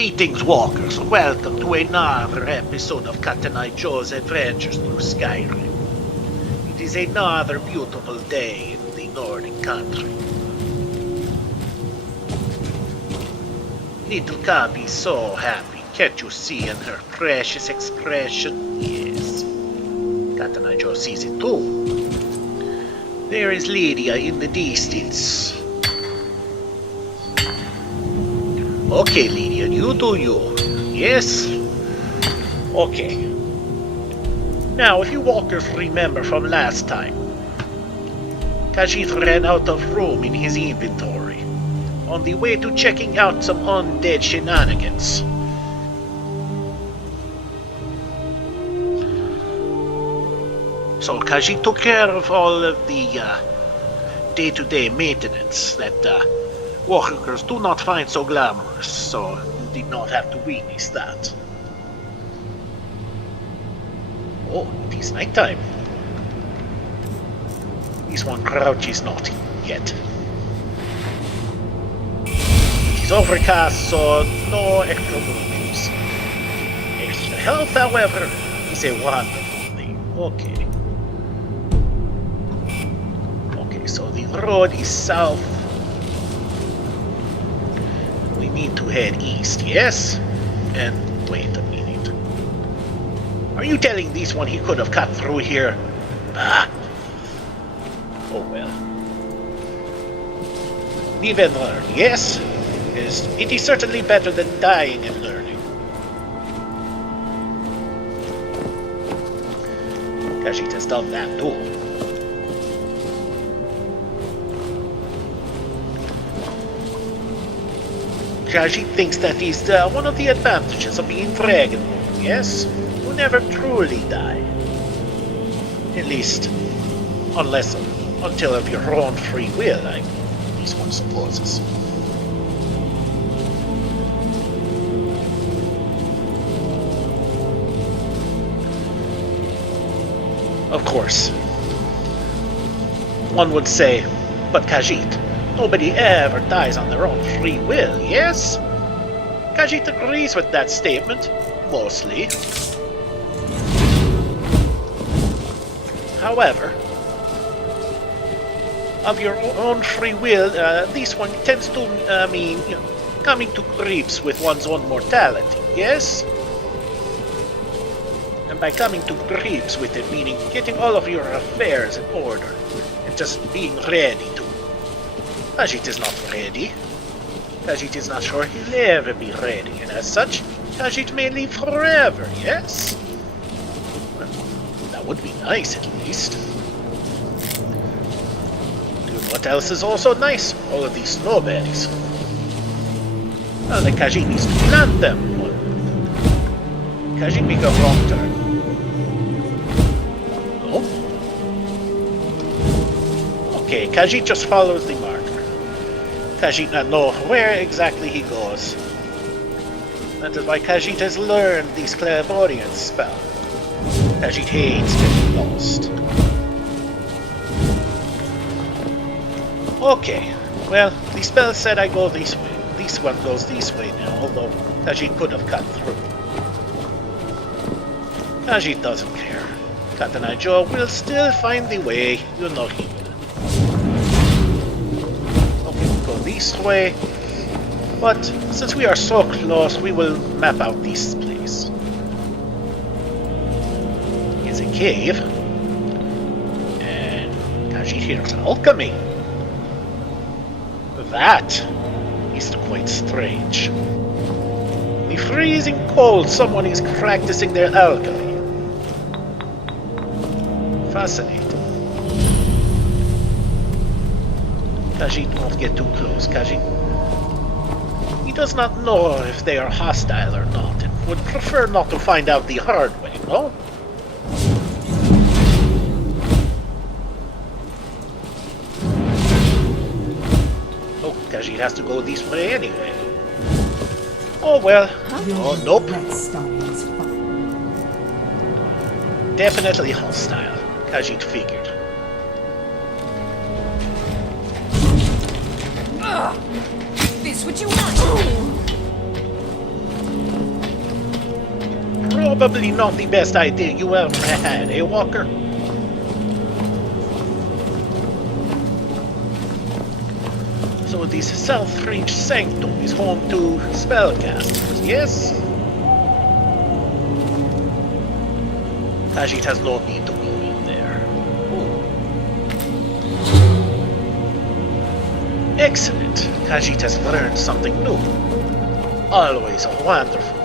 Greetings, walkers. Welcome to another episode of Katenai-jo's adventures through Skyrim. It is another beautiful day in the Nordic country. Little Kabi is so happy. Can't you see in her precious expression? Yes. Katenai-jo sees it too. There is Lydia in the distance. Okay, Lydia, you do you. Yes? Okay. Now, if you walkers remember from last time, Khajiit ran out of room in his inventory on the way to checking out some undead shenanigans. So Khajiit took care of all of the day-to-day maintenance that walkers do not find so glamorous, so you did not have to witness that. Oh, it is nighttime. This one crouches not yet. It is overcast, so no extra moonbeams. Extra health, however, is a wonderful thing. Okay. Okay, so the road is south. We need to head east, yes? And wait a minute. Are you telling this one he could have cut through here? Ah. Oh well. Live and learn, yes? It is certainly better than dying and learning. Khajiit has done that too. Khajiit thinks that is one of the advantages of being dragonborn, yes? You never truly die. At least, until of your own free will, this one supposes. Of course. One would say, but Khajiit, nobody ever dies on their own free will, yes? Khajiit agrees with that statement, mostly. However, of your own free will, this one tends to mean, coming to grips with one's own mortality, yes? And by coming to grips with it, meaning getting all of your affairs in order, and just being ready to. Khajiit is not ready. Khajiit is not sure he'll ever be ready, and as such, Khajiit may live forever, yes? Well, that would be nice, at least. Dude, what else is also nice? All of these snowberries. Well, then Khajiit needs to plant them. Khajiit make a wrong turn. Oh? Okay, Khajiit just follows the marker. Khajiit not know where exactly he goes. That is why Khajiit has learned this clairvoyance spell. Khajiit hates getting lost. Okay, well, the spell said I go this way. This one goes this way now, although Khajiit could have cut through. Khajiit doesn't care. Katenai-jo will still find the way, you know he will. This way, but since we are so close, we will map out this place. It's a cave, and Khajiit hears alchemy. That is quite strange. The freezing cold, someone is practicing their alchemy. Fascinating. Khajiit won't get too close, Khajiit. He does not know if they are hostile or not, and would prefer not to find out the hard way, no? Oh, Khajiit has to go this way anyway. Oh well. Oh, nope. Definitely hostile, Khajiit figured. This what you want? Probably not the best idea you ever had, eh, Walker? So this South Reach Sanctum is home to spellcasters, yes? Khajiit has no need to go in there. Ooh. Excellent. Khajiit has learned something new. Always a wonderful thing.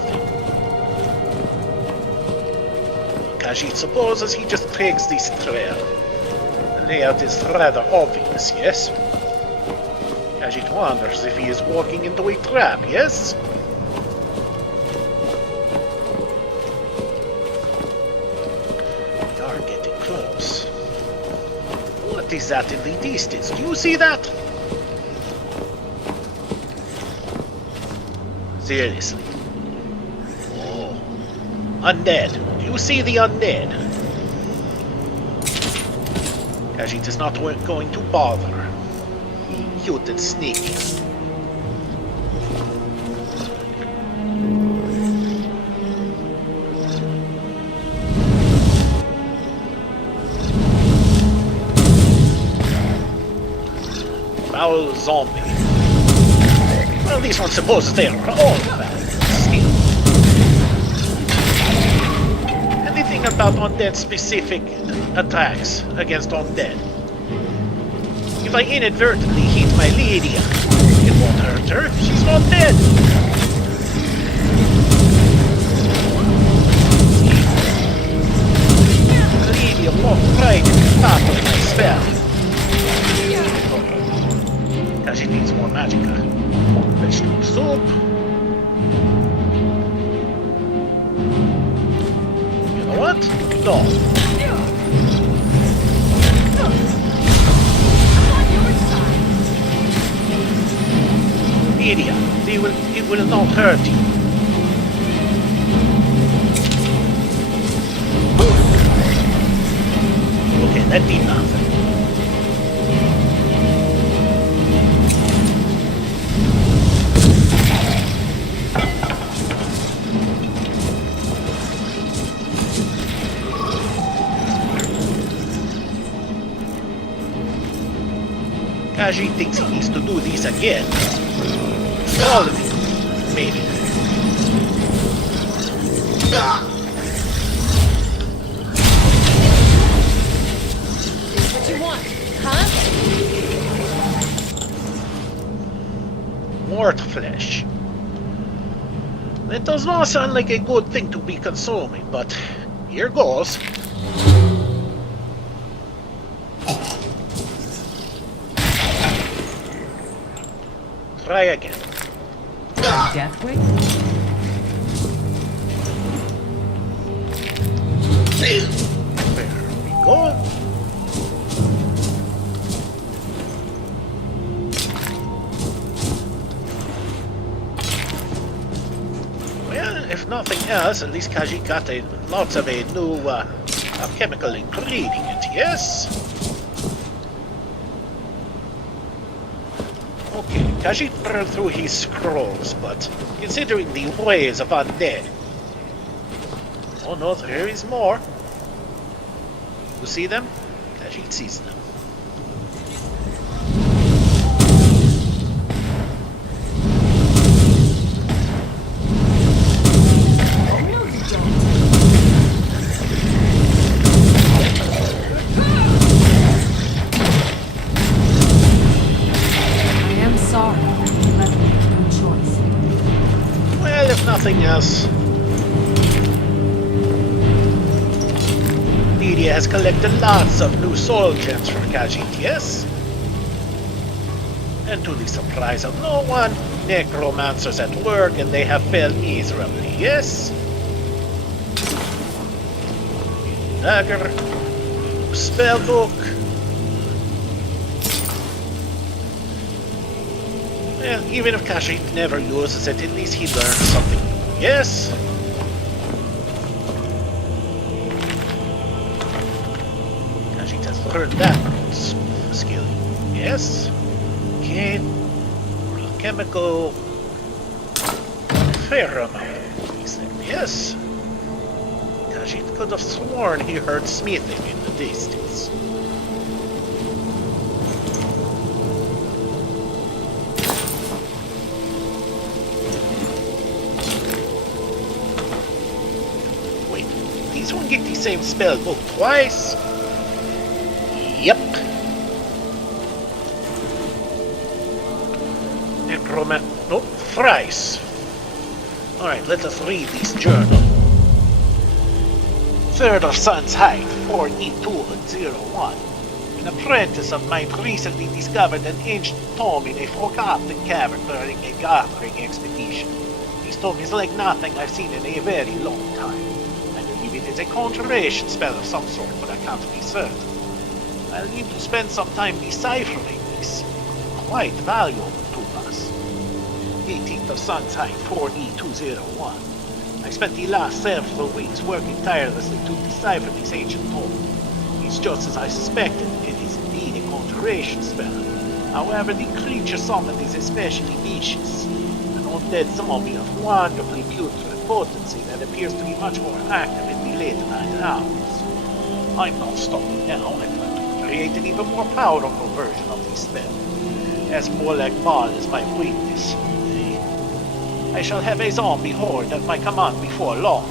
Khajiit supposes he just takes this trail. The layout is rather obvious, yes? Khajiit wonders if he is walking into a trap, yes? We are getting close. What is that in the distance? Do you see that? Seriously. Oh. Undead. Do you see the undead? Khajiit is not going to bother. Cute and sneaky. Foul zombie. Well, these ones suppose they are all bad. Still. Anything about undead specific attacks against undead? If I inadvertently hit my Lydia, it won't hurt her. She's not dead. Lydia walked right in the top of my spell. Because she needs more magicka. Vegetable soup. You know what? No. Lydia, it will not hurt you. Okay, that did nothing. Khajiit thinks he needs to do this again. All of it, maybe. What you want, huh? Mort flesh. That does not sound like a good thing to be consuming, but here goes. Try again. Death wing? There we go. Well, if nothing else, at least Khajiit got lots of a new chemical ingredient, yes? Okay, Khajiit burned through his scrolls, but considering the ways of undead... Oh no, there is more. You see them? Khajiit sees them. Nothing else. Lydia has collected lots of new soul gems for Khajiit, yes? And to the surprise of no one, necromancers at work and they have failed miserably, yes? Dagger, spellbook. Well, even if Khajiit never uses it, at least he learns something new, yes? Khajiit has learned that skill, yes? Okay, chemical, fair amount of these things, yes? Khajiit could have sworn he heard smithing in the distance. Wait, these one get the same spell book twice? Yep. Nope, thrice. Alright, let us read this journal. 3rd of Sun's Height, 4E201. An apprentice of mine recently discovered an ancient tome in a forgotten cavern during a gathering expedition. This tome is like nothing I've seen in a very long time. I believe it is a conjuration spell of some sort, but I can't be certain. I'll need to spend some time deciphering this. Quite valuable to us. 18th of Sun's Height, 4E201. I spent the last several weeks working tirelessly to decipher this ancient tome. It's just as I suspected, it is indeed a conjuration spell. However, the creature summoned is especially vicious. An undead zombie of wonderfully putrid potency that appears to be much more active in the late night hours. I'm not stopping now. I plan to create an even more powerful version of this spell. As Molag Bal is my weakness, I shall have a zombie horde at my command before long.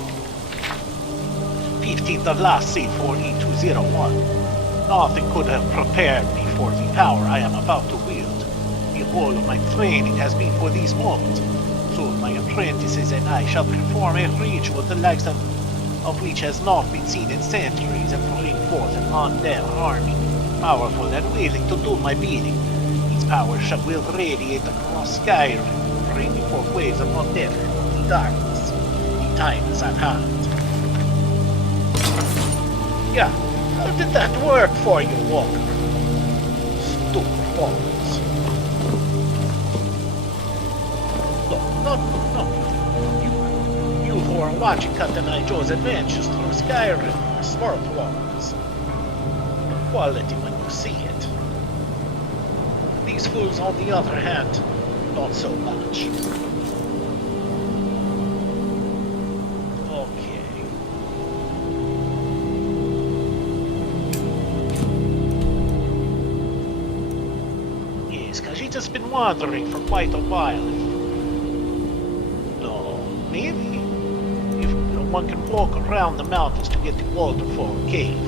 15th of last seed, 4E201. Nothing could have prepared me for the power I am about to wield. The whole of my training has been for this moment. Soon my apprentices and I shall perform a ritual the likes of which has not been seen in centuries, and bring forth an undead army, powerful and willing to do my bidding. Its power will radiate across Skyrim, bringing forth waves of undead from the darkness. The time is at hand. Yeah, how did that work for you, Walker? Stupid walkers. No, not you who are watching Katenai-jo's adventures through Skyrim are smart walkers. Quality when you see it. These fools, on the other hand, not so much. Okay. Yes, Khajiit has been wandering for quite a while. No, maybe if one can walk around the mountains to get to Waterfall Cave.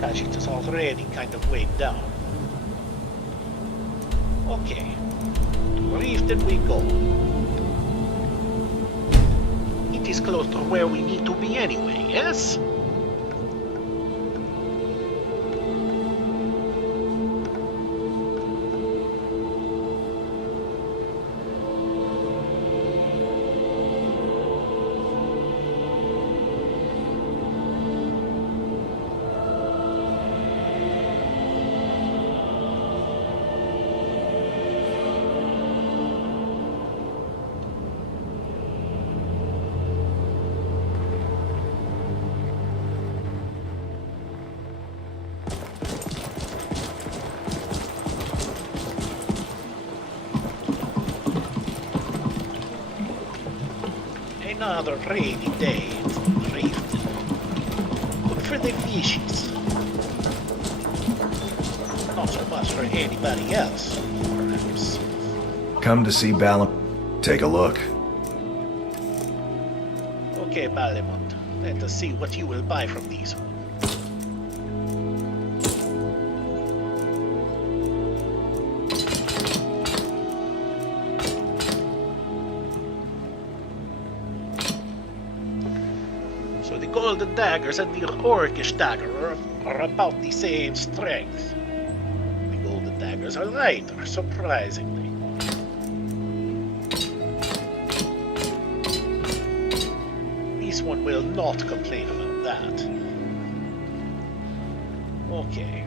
Khajiit is already kind of weighed down. Okay. To Reef did we go? It is close to where we need to be anyway, yes? Another rainy day in Riften. Good for the fishes. Not so much for anybody else, perhaps. Come to see Balam. Take a look. Okay, Balimund. Let us see what you will buy from these ones. The daggers and the orcish dagger are about the same strength. The golden daggers are lighter, surprisingly. This one will not complain about that. Okay.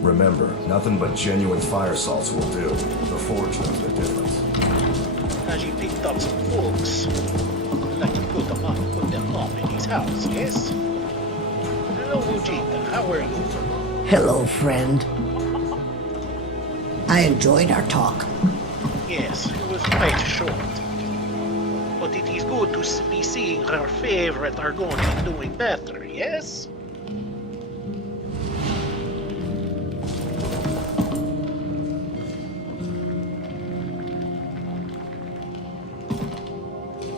Remember, nothing but genuine fire salts will do. The forge knows the difference. Khajiit picked up some books. I'd like to put them up in his house, yes? Hello, Vujita. How are you? Hello, friend. I enjoyed our talk. Yes, it was quite short. But it is good to be seeing her favorite Argonian doing better, yes?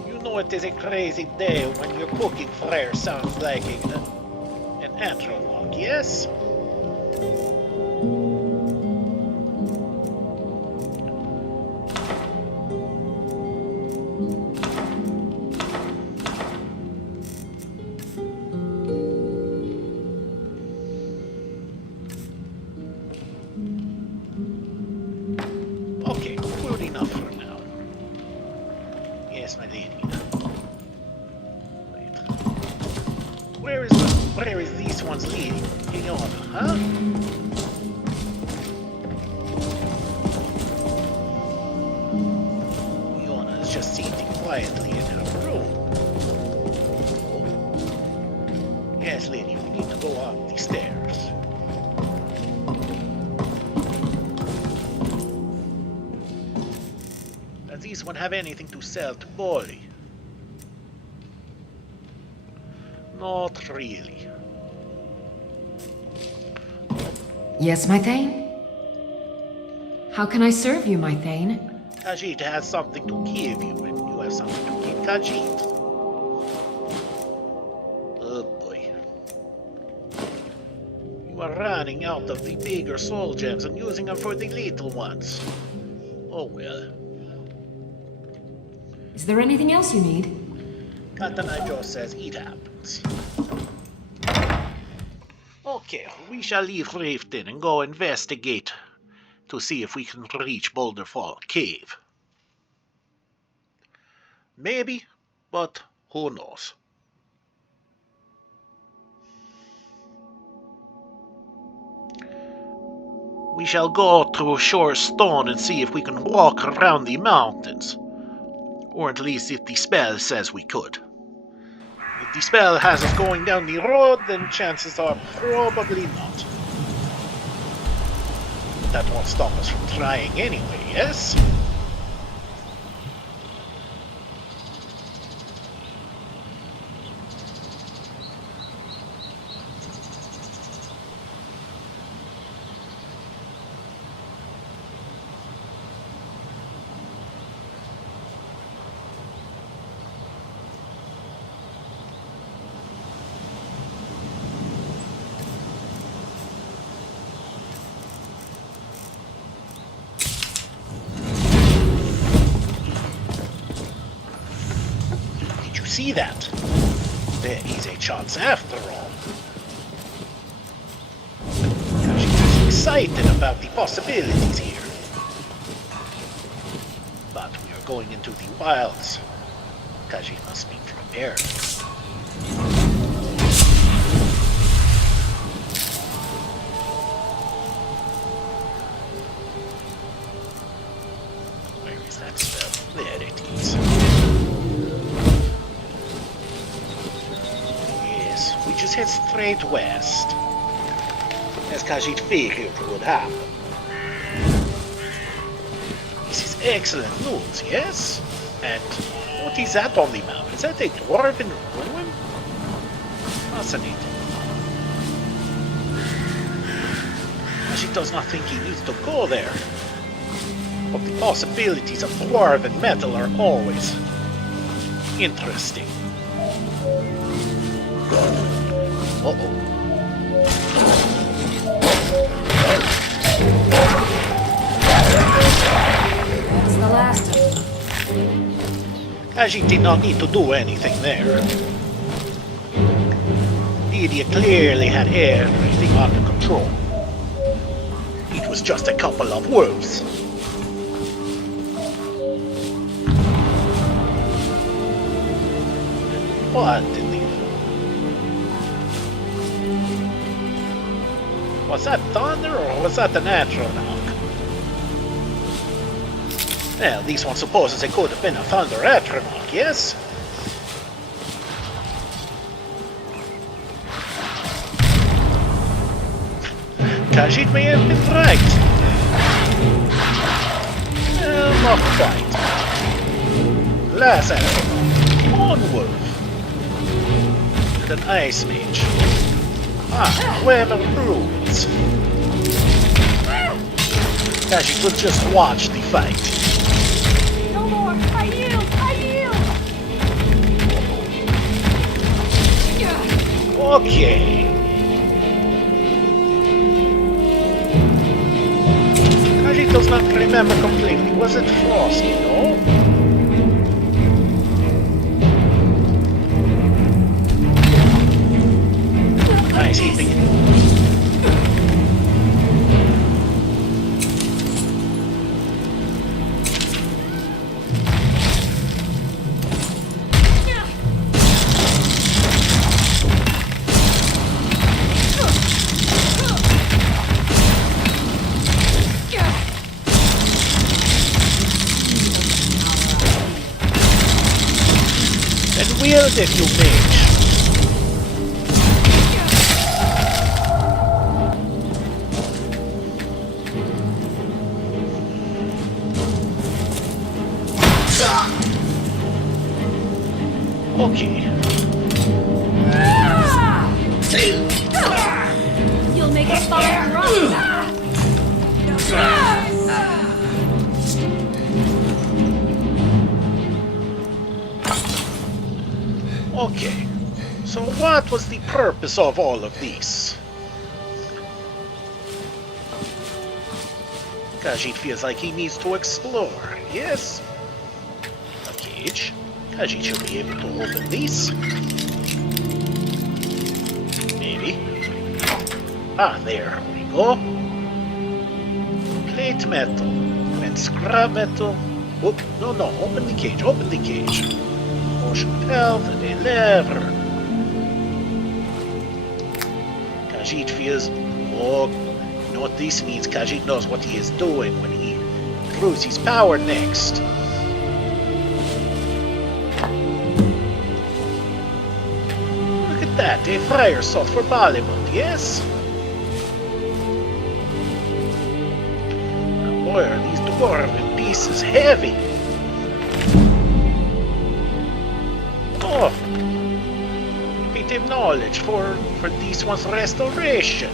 You know it is a crazy day when your cooking fire sounds like an anthropoid, yes? Okay, good enough for now. Yes, my lady. Wait. Where is these ones leading? Fjona, huh? Fjona is just sitting quietly in her room. Yes, lady, we need to go up the stairs. Does this one have anything to sell to Bolly? Not really. Yes, my Thane? How can I serve you, my Thane? Khajiit has something to give you, and you have something to give Khajiit. Oh boy. You are running out of the bigger soul gems and using them for the little ones. Oh well. Is there anything else you need? Katenai-jo says it happens. Okay, we shall leave Riften and go investigate to see if we can reach Boulderfall Cave. Maybe, but who knows? We shall go to Shore Stone and see if we can walk around the mountains. Or at least if the spell says we could. If the spell has us going down the road, then chances are probably not. But that won't stop us from trying anyway, yes? See that? There is a chance after all. She's excited about the possibilities here. But we are going into the wilds. Khajiit must be prepared. Where is that spell? There it is. We just head straight west, as Khajiit figured would happen. This is excellent news, yes? And what is that on the map? Is that a dwarven ruin? Fascinating. Khajiit does not think he needs to go there. But the possibilities of dwarven metal are always interesting. Uh-oh. That's the last of them. Khajiit did not need to do anything there. The idiot clearly had everything under control. It was just a couple of wolves. What did they... Was that thunder or was that the natural knock? Well, this one supposes it could have been a thunder atronach, yes? Khajiit may have been right. Well, not quite. Last atronach. Lone Wolf. And an Ice Mage. Web of Runes. Khajiit will just watch the fight. No more! I yield! I yield! Okay. Khajiit does not remember completely. Was it Frosty, no? Nice, he picked it. And wield it, you mage. Okay. You'll make a fire run! Okay. So what was the purpose of all of this? Khajiit feels like he needs to explore, yes? A cage. Khajiit should be able to open these. Maybe. There we go. Plate metal. And scrap metal. Oh, no, open the cage, Ocean pelt and a lever. Khajiit feels, oh, you know what this means? Khajiit knows what he is doing when he throws his power next. Look at that, a fire salt for Ballymun, yes? Now, boy, are these dwarven pieces heavy. Oh, bit of knowledge for this one's restoration.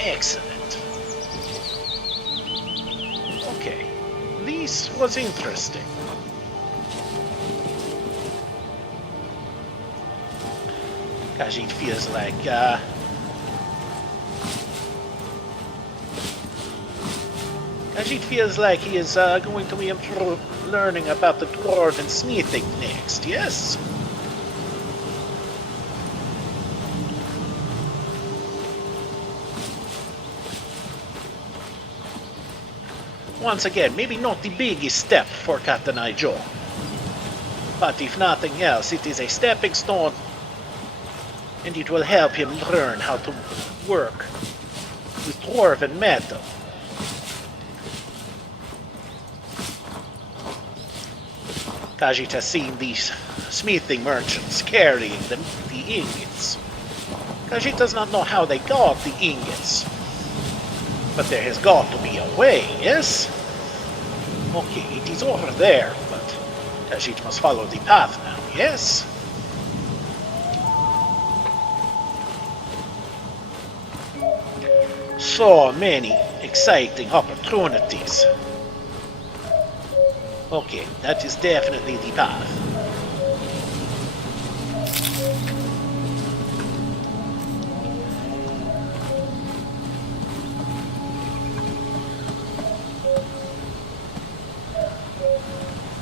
Excellent. Okay, this was interesting. Khajiit feels like he is going to be learning about the dwarven smithing next, yes? Once again, maybe not the biggest step for Katenai-jo, but if nothing else, it is a stepping stone, and it will help him learn how to work with dwarven metal. Khajiit has seen these smithing merchants carrying the ingots. Khajiit does not know how they got the ingots, but there has got to be a way, yes? Okay, it is over there, but Khajiit must follow the path now, yes? So many exciting opportunities. Okay, that is definitely the path.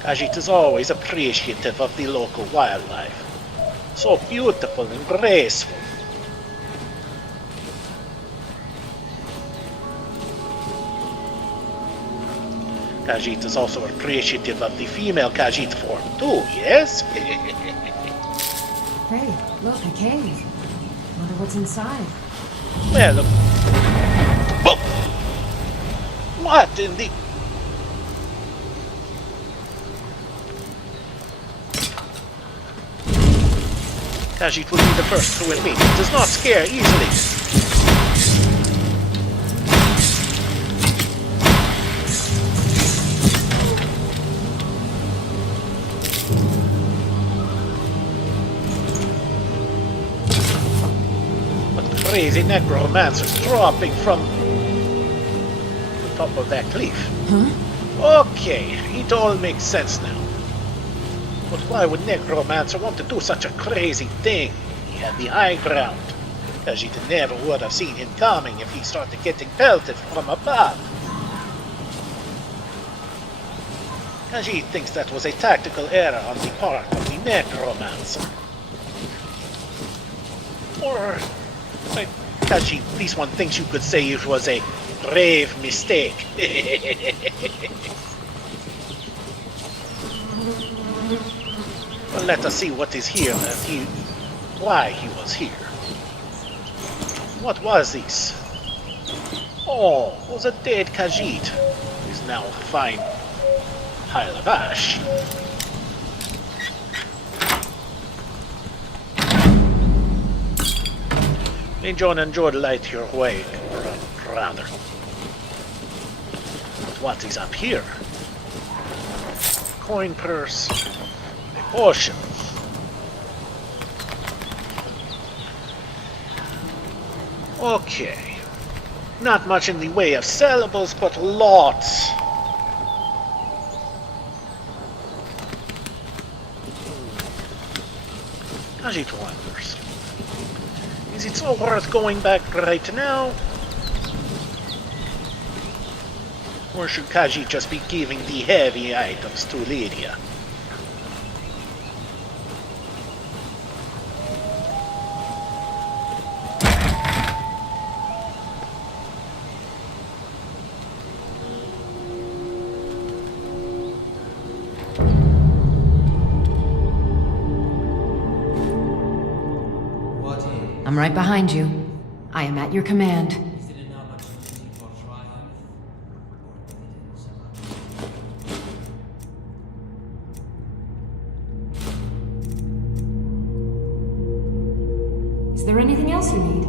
Khajiit is always appreciative of the local wildlife. So beautiful and graceful. Khajiit is also appreciative of the female Khajiit form too, yes? Hey, look, a cave. Wonder what's inside. Well, look. Whoa! What in the... Khajiit will be the first to admit it does not scare easily. crazy necromancers dropping from the top of that cliff. Huh? Okay, it all makes sense now. But why would Necromancer want to do such a crazy thing? He had the high ground. Khajiit never would have seen him coming if he started getting pelted from above. Khajiit thinks that was a tactical error on the part of the Necromancer. Or, like, Khajiit, at least one thinks you could say it was a grave mistake. Well, let us see what is here and why he was here. What was this? Oh, it was a dead Khajiit. It is now a fine pile of ash. May John enjoy the light your way, rather. But what is up here? Coin purse. A potion. Okay. Not much in the way of sellables, but lots. Khajiit wonders. Is it so worth going back right now? Or should Khajiit just be giving the heavy items to Lydia? I'm right behind you. I am at your command. Is there anything else you need?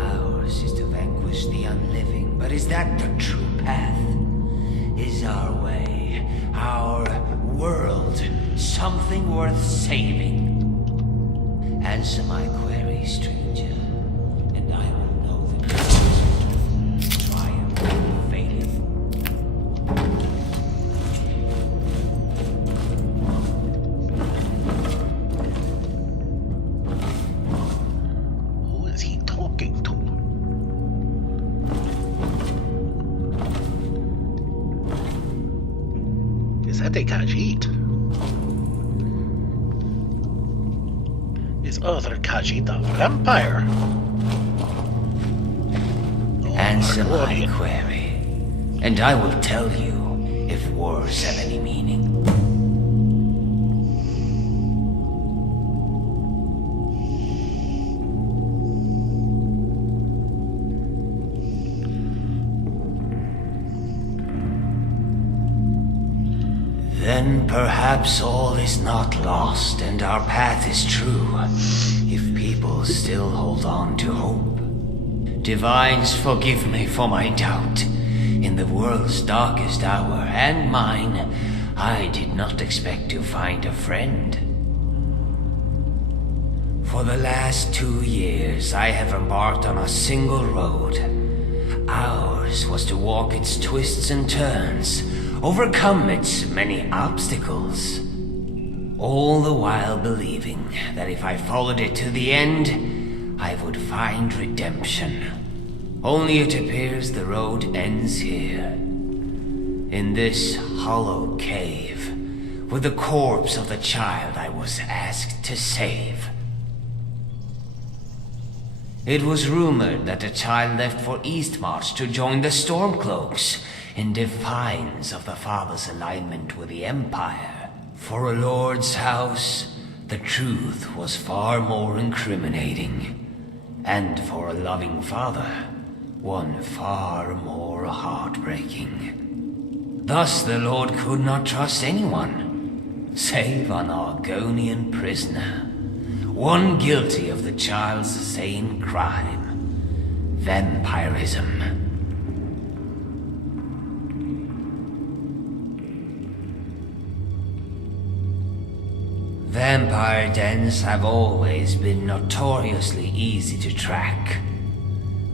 Ours is to vanquish the unliving, but is that the true path? Is our way, our world, something worth saving? Answer my query, stranger, and I will know the truth. Triumph and faileth. Who is he talking to? Is that a Khajiit? Is other Khajiit a vampire? Answer my Argonian. query, and I will tell you if words have any meaning. Then perhaps all is not lost and our path is true, if people still hold on to hope. Divines, forgive me for my doubt. In the world's darkest hour, and mine, I did not expect to find a friend. For the last 2 years, I have embarked on a single road. Ours was to walk its twists and turns, overcome its many obstacles, all the while believing that if I followed it to the end, I would find redemption. Only it appears the road ends here, in this hollow cave, with the corpse of the child I was asked to save. It was rumored that the child left for Eastmarch to join the Stormcloaks, in defiance of the father's alignment with the Empire. For a lord's house, the truth was far more incriminating. And for a loving father, one far more heartbreaking. Thus the Lord could not trust anyone, save an Argonian prisoner, one guilty of the child's same crime, vampirism. Vampire dens have always been notoriously easy to track.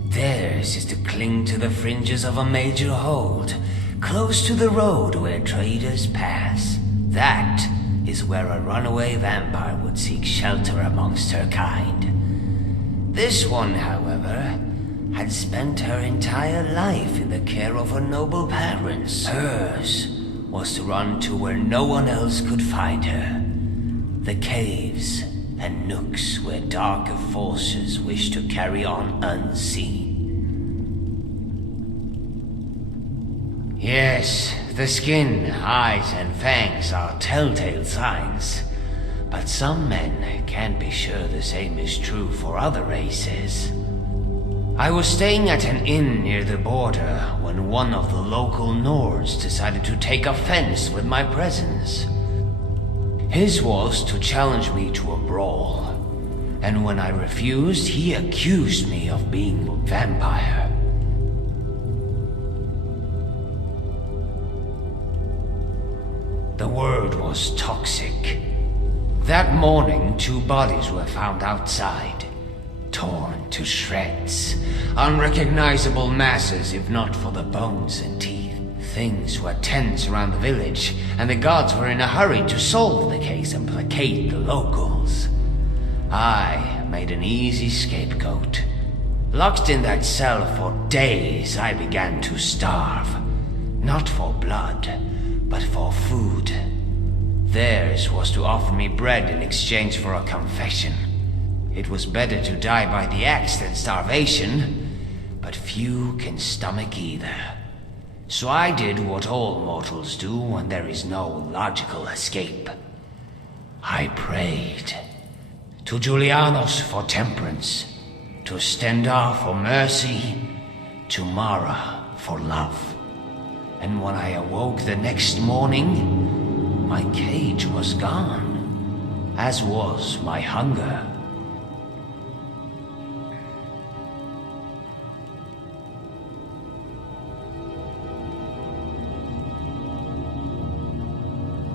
Theirs is to cling to the fringes of a major hold, close to the road where traders pass. That is where a runaway vampire would seek shelter amongst her kind. This one, however, had spent her entire life in the care of her noble parents. Hers was to run to where no one else could find her. The caves and nooks where darker forces wish to carry on unseen. Yes, the skin, eyes, and fangs are telltale signs. But some men can't be sure the same is true for other races. I was staying at an inn near the border when one of the local Nords decided to take offense with my presence. His was to challenge me to a brawl, and when I refused, he accused me of being a vampire. The word was toxic. That morning, 2 bodies were found outside, torn to shreds, unrecognizable masses if not for the bones and teeth. Things were tense around the village, and the gods were in a hurry to solve the case and placate the locals. I made an easy scapegoat. Locked in that cell for days, I began to starve. Not for blood, but for food. Theirs was to offer me bread in exchange for a confession. It was better to die by the axe than starvation, but few can stomach either. So I did what all mortals do when there is no logical escape. I prayed. To Julianos for temperance, to Stendar for mercy, to Mara for love. And when I awoke the next morning, my cage was gone, as was my hunger.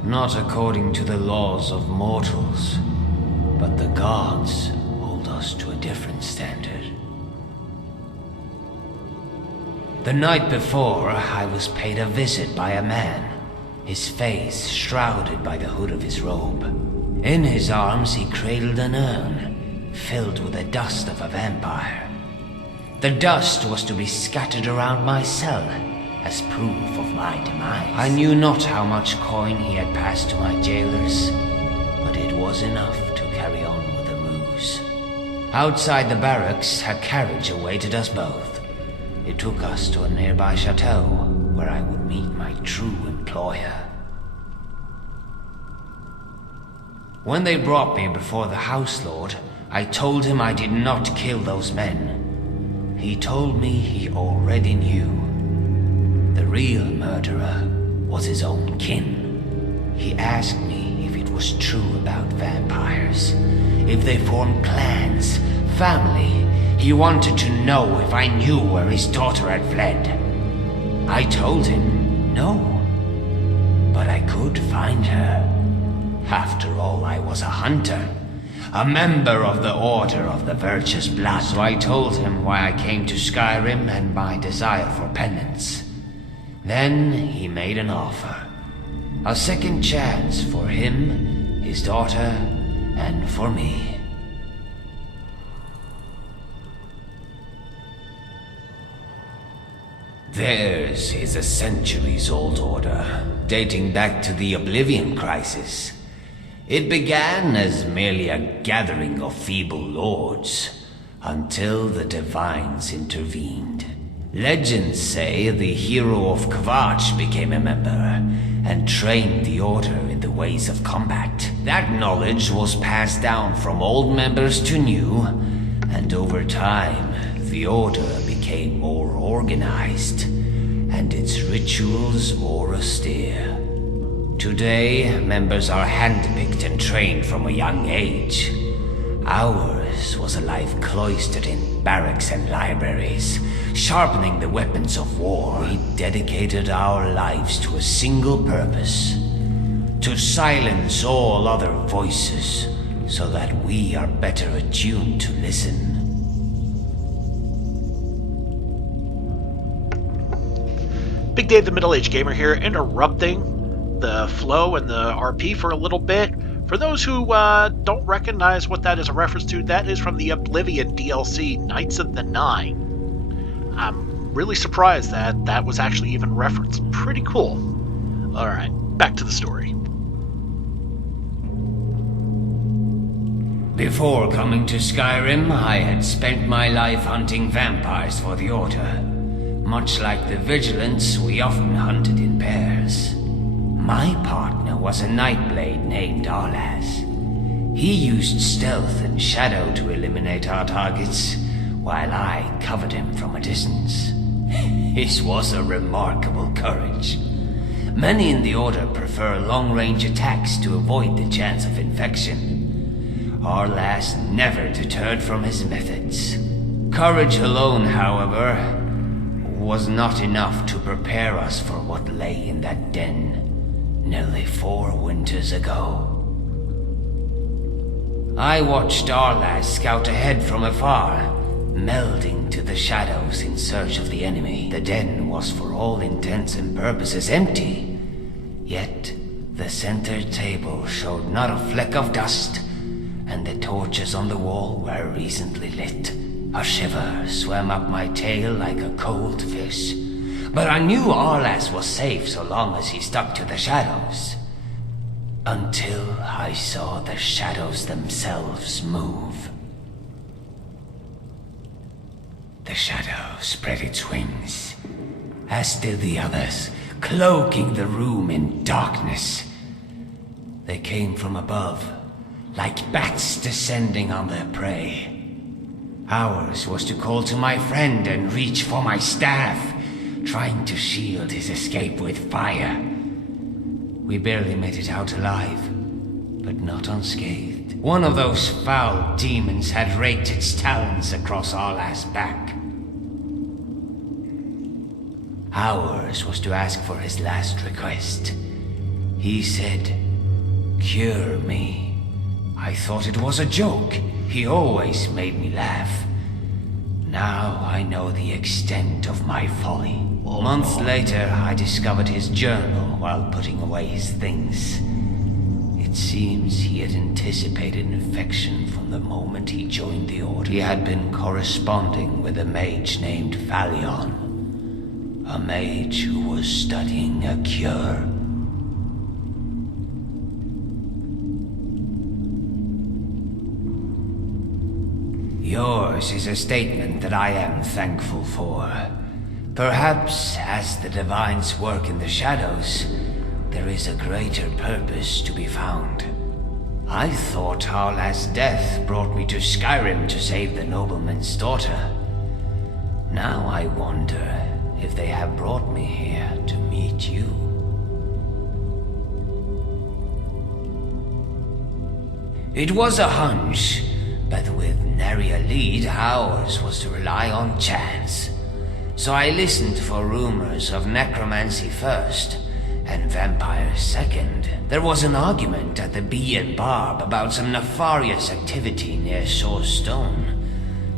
Not according to the laws of mortals, but the gods hold us to a different standard. The night before, I was paid a visit by a man, his face shrouded by the hood of his robe. In his arms he cradled an urn, filled with the dust of a vampire. The dust was to be scattered around my cell, as proof of my demise. I knew not how much coin he had passed to my jailers, but it was enough to carry on with the ruse. Outside the barracks, a carriage awaited us both. It took us to a nearby chateau, where I would meet my true employer. When they brought me before the house lord, I told him I did not kill those men. He told me he already knew. The real murderer was his own kin. He asked me if it was true about vampires, if they formed clans, family. He wanted to know if I knew where his daughter had fled. I told him no, but I could find her. After all, I was a hunter, a member of the Order of the Virtuous Blood. So I told him why I came to Skyrim and my desire for penance. Then he made an offer. A second chance for him, his daughter, and for me. Theirs is a centuries-old order, dating back to the Oblivion Crisis. It began as merely a gathering of feeble lords, until the Divines intervened. Legends say the hero of Khajiit became a member, and trained the Order in the ways of combat. That knowledge was passed down from old members to new, and over time, the Order became more organized, and its rituals more austere. Today, members are handpicked and trained from a young age. Ours was a life cloistered in barracks and libraries, sharpening the weapons of war. We dedicated our lives to a single purpose: to silence all other voices, so that we are better attuned to listen. Big Dave the Middle-Aged Gamer here, interrupting the flow and the RP for a little bit. For those who don't recognize what that is a reference to, that is from the Oblivion DLC, Knights of the Nine. I'm really surprised that that was actually even referenced. Pretty cool. Alright, back to the story. Before coming to Skyrim, I had spent my life hunting vampires for the Order. Much like the Vigilants, we often hunted in pairs. My partner was a Nightblade named Arlas. He used stealth and shadow to eliminate our targets, while I covered him from a distance. His was a remarkable courage. Many in the Order prefer long-range attacks to avoid the chance of infection. Arlas never deterred from his methods. Courage alone, however, was not enough to prepare us for what lay in that den nearly 4 winters ago. I watched Arlas scout ahead from afar, melding to the shadows in search of the enemy. The den was for all intents and purposes empty, yet the center table showed not a fleck of dust, and the torches on the wall were recently lit. A shiver swam up my tail like a cold fish, but I knew Arlas was safe so long as he stuck to the shadows. Until I saw the shadows themselves move. The shadow spread its wings, as did the others, cloaking the room in darkness. They came from above, like bats descending on their prey. Ours was to call to my friend and reach for my staff, trying to shield his escape with fire. We barely made it out alive, but not unscathed. One of those foul demons had raked its talons across Arlas' back. Ours was to ask for his last request. He said, "Cure me." I thought it was a joke. He always made me laugh. Now I know the extent of my folly. Months later, I discovered his journal while putting away his things. It seems he had anticipated infection from the moment he joined the Order. He had been corresponding with a mage named Valion. A mage who was studying a cure. Yours is a statement that I am thankful for. Perhaps, as the Divines work in the shadows, there is a greater purpose to be found. I thought Arlas' death brought me to Skyrim to save the nobleman's daughter. Now I wonder if they have brought me here to meet you. It was a hunch, but with nary a lead, ours was to rely on chance. So I listened for rumors of necromancy first, and vampires second. There was an argument at the Bee Barb about some nefarious activity near Source Stone.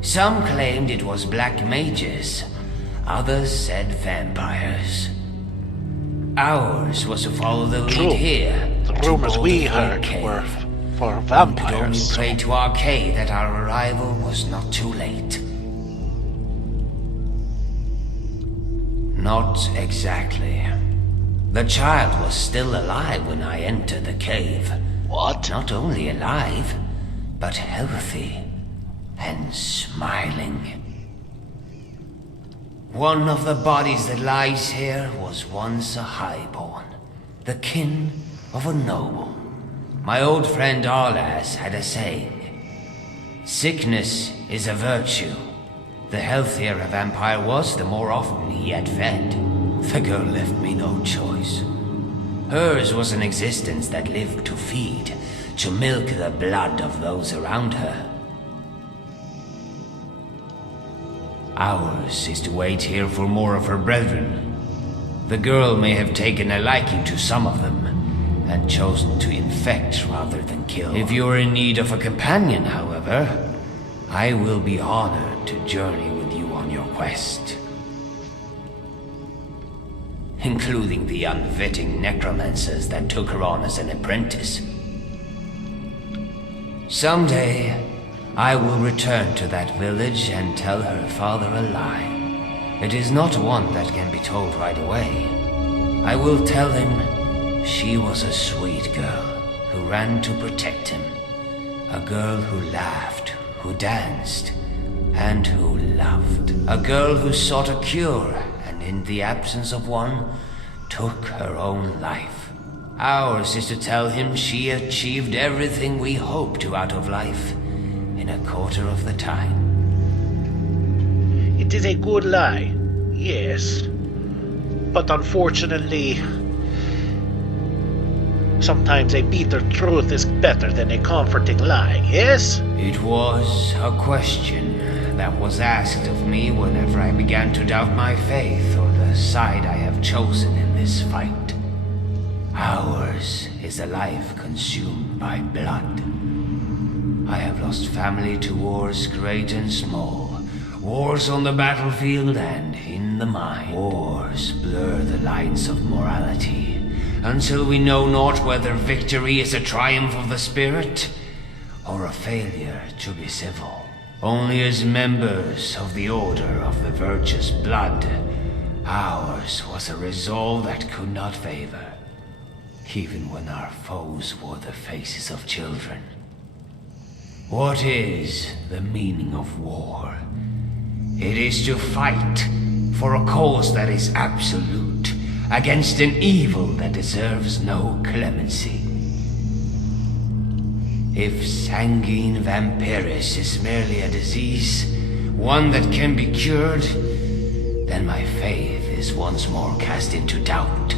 Some claimed it was black mages, others said vampires. Ours was to follow the lead here. The to rumors we Boulder heard Cave. were for One could only vampires. pray to Arcade that our arrival was not too late. Not exactly. The child was still alive when I entered the cave. What? Not only alive, but healthy and smiling. One of the bodies that lies here was once a highborn, the kin of a noble. My old friend Arlas had a saying, "Sickness is a virtue." The healthier a vampire was, the more often he had fed. The girl left me no choice. Hers was an existence that lived to feed, to milk the blood of those around her. Ours is to wait here for more of her brethren. The girl may have taken a liking to some of them, and chosen to infect rather than kill. If you're in need of a companion, however, I will be honored to journey with you on your quest. Including the unfitting necromancers that took her on as an apprentice. Someday, I will return to that village and tell her father a lie. It is not one that can be told right away. I will tell him she was a sweet girl who ran to protect him. A girl who laughed, who danced, and who loved. A girl who sought a cure, and in the absence of one, took her own life. Ours is to tell him she achieved everything we hope to out of life in a quarter of the time. It is a good lie, yes. But unfortunately, sometimes a bitter truth is better than a comforting lie, yes? It was a question that was asked of me whenever I began to doubt my faith or the side I have chosen in this fight. Ours is a life consumed by blood. I have lost family to wars great and small. Wars on the battlefield and in the mind. Wars blur the lines of morality, until we know not whether victory is a triumph of the spirit, or a failure to be civil. Only as members of the Order of the Virtuous Blood, ours was a resolve that could not favor, even when our foes wore the faces of children. What is the meaning of war? It is to fight for a cause that is absolute, against an evil that deserves no clemency. If sanguine vampirism is merely a disease, one that can be cured, then my faith is once more cast into doubt.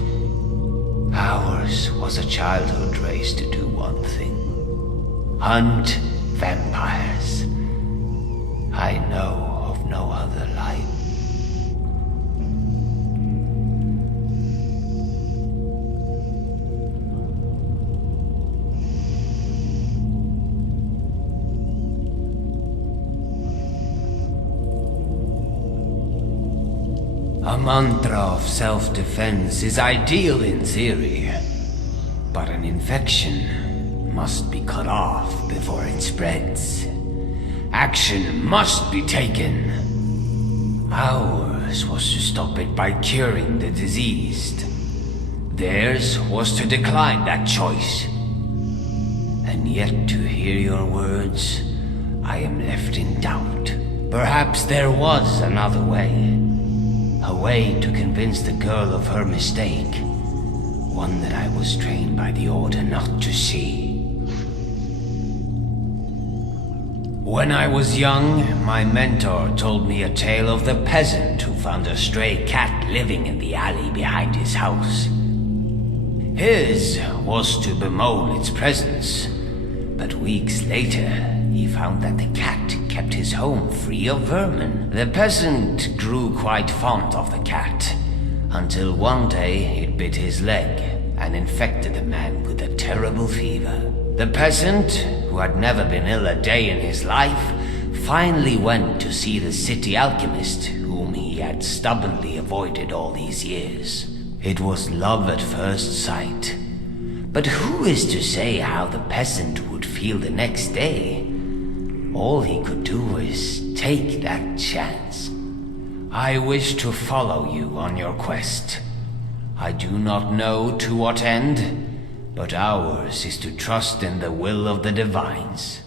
Ours was a childhood race to do one thing: hunt vampires. I know of no other life. A mantra of self-defense is ideal in theory, but an infection must be cut off before it spreads. Action must be taken. Ours was to stop it by curing the diseased. Theirs was to decline that choice. And yet, to hear your words, I am left in doubt. Perhaps there was another way. A way to convince the girl of her mistake. One that I was trained by the Order not to see. When I was young, my mentor told me a tale of the peasant who found a stray cat living in the alley behind his house. His was to bemoan its presence, but weeks later, he found that the cat kept his home free of vermin. The peasant grew quite fond of the cat, until one day it bit his leg and infected the man with a terrible fever. The peasant, who had never been ill a day in his life, finally went to see the city alchemist, whom he had stubbornly avoided all these years. It was love at first sight. But who is to say how the peasant would feel the next day? All he could do is take that chance. I wish to follow you on your quest. I do not know to what end, but ours is to trust in the will of the divines.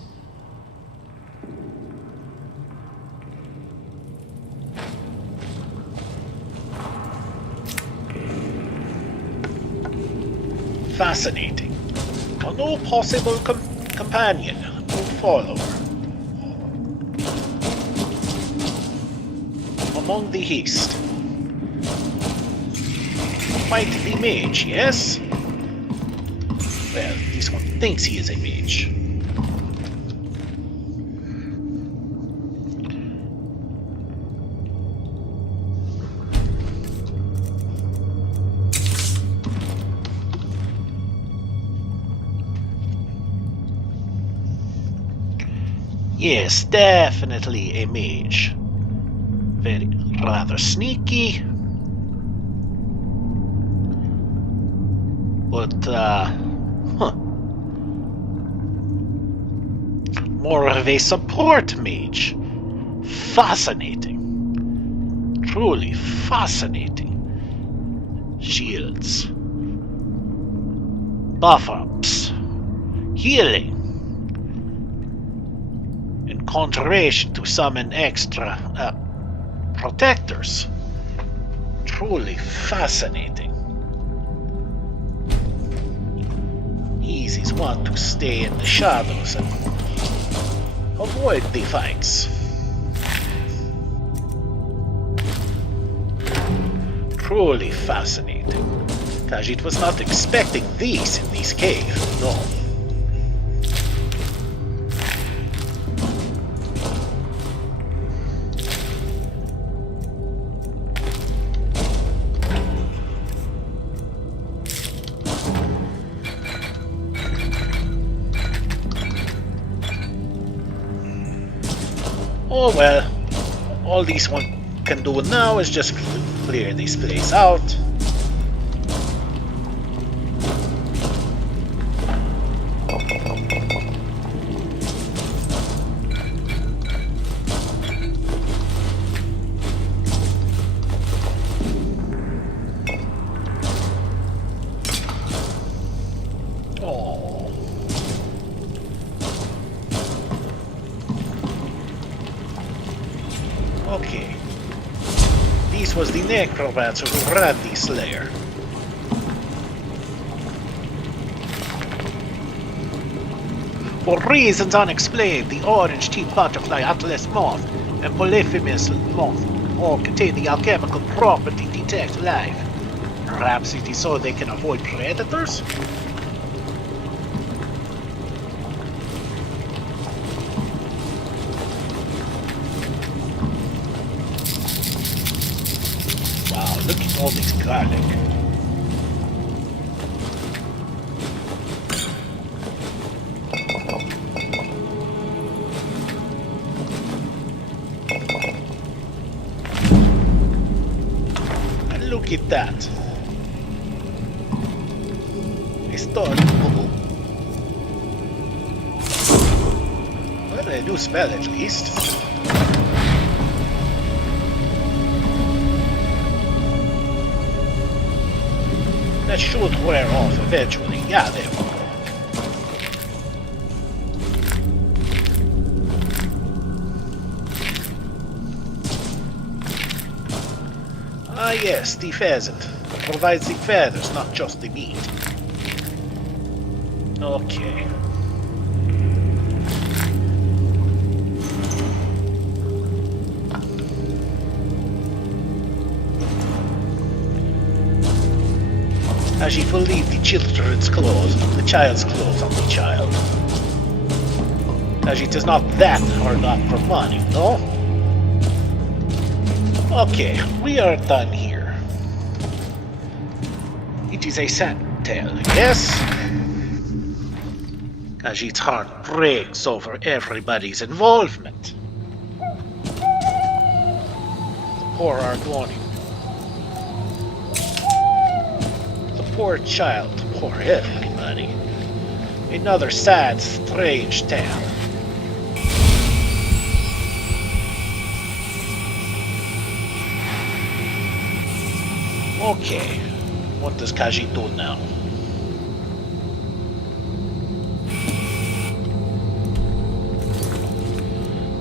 Fascinating. Well, no possible companion or follower. Among the East. Might be mage, yes? Well, this one thinks he is a mage. Yes, definitely a mage. Very rather sneaky. But, more of a support mage. Fascinating. Truly fascinating. Shields. Buff-ups. Healing. In contrast to summon extra, protectors. Truly fascinating. Easy's want to stay in the shadows and avoid the fights. Truly fascinating. Khajiit was not expecting these in this cave, no. Oh well, all these one can do now is just clear this place out. Okay. This was the necromancer who ran this lair. For reasons unexplained, the orange-teeth butterfly atlas moth and polyphemus moth all contain the alchemical property detect life. Perhaps it is so they can avoid predators? Wow, look at all this garlic. And look at that. A stone. Well, I do smell at least. That should wear off eventually. Yeah, there we go. Ah yes, the pheasant. Provides the feathers, not just the meat. Okay. Khajiit will leave the children's clothes, the child's clothes on the child. Khajiit is not that hard up for money, no? Okay, we are done here. It is a sad tale, yes? Khajiit's heart breaks over everybody's involvement. The poor Argonian. Poor child, poor everybody. Another sad, strange tale. Okay, what does Khajiit do now?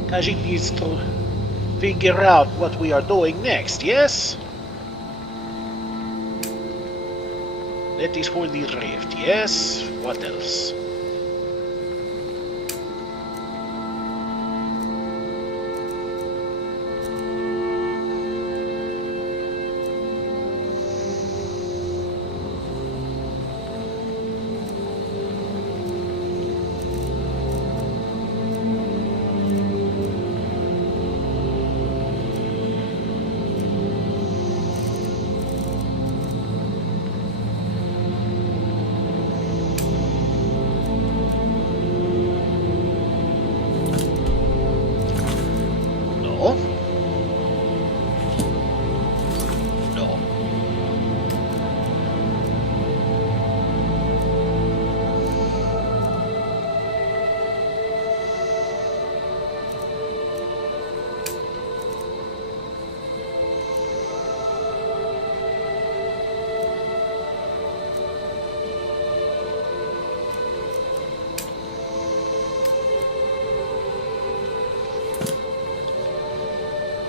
Khajiit needs to figure out what we are doing next, yes? That is for the rift, yes? What else?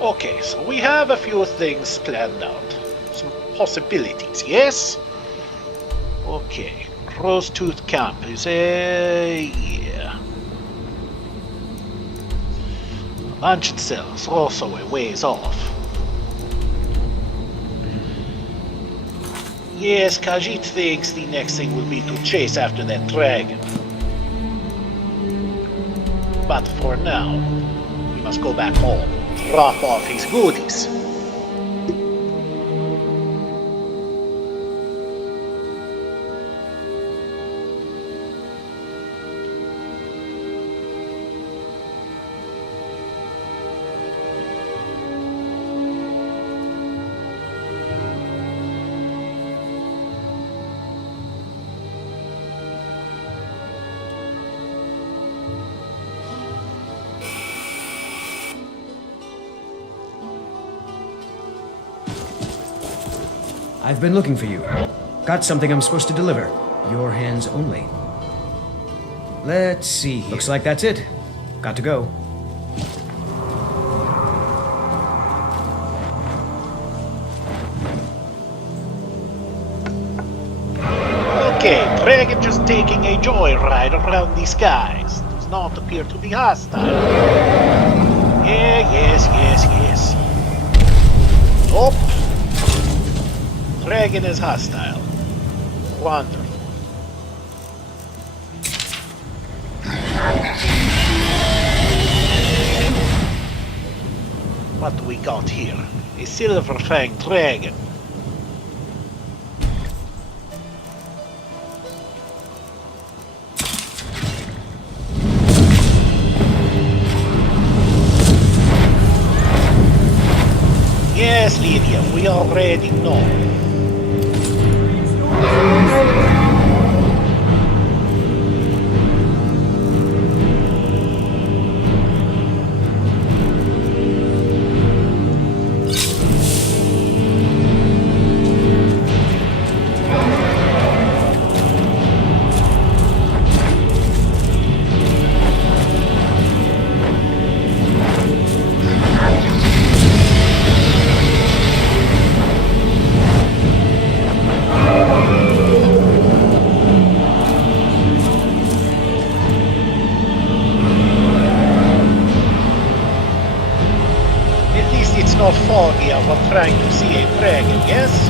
Okay, so we have a few things planned out. Some possibilities, yes? Okay, Crow's Tooth Camp is yeah. Lunch itself is also a ways off. Yes, Khajiit thinks the next thing will be to chase after that dragon. But for now, we must go back home, drop off his goodies. I've been looking for you. Got something I'm supposed to deliver. Your hands only. Let's see here. Looks like that's it. Got to go. Okay, dragon just taking a joyride around the skies. Does not appear to be hostile. Yeah, yes. Nope. Dragon is hostile. Wonderful. What do we got here? A silver-fanged dragon. Yes, Lydia, we already know. Not foggy of I'm trying to see a dragon, yes?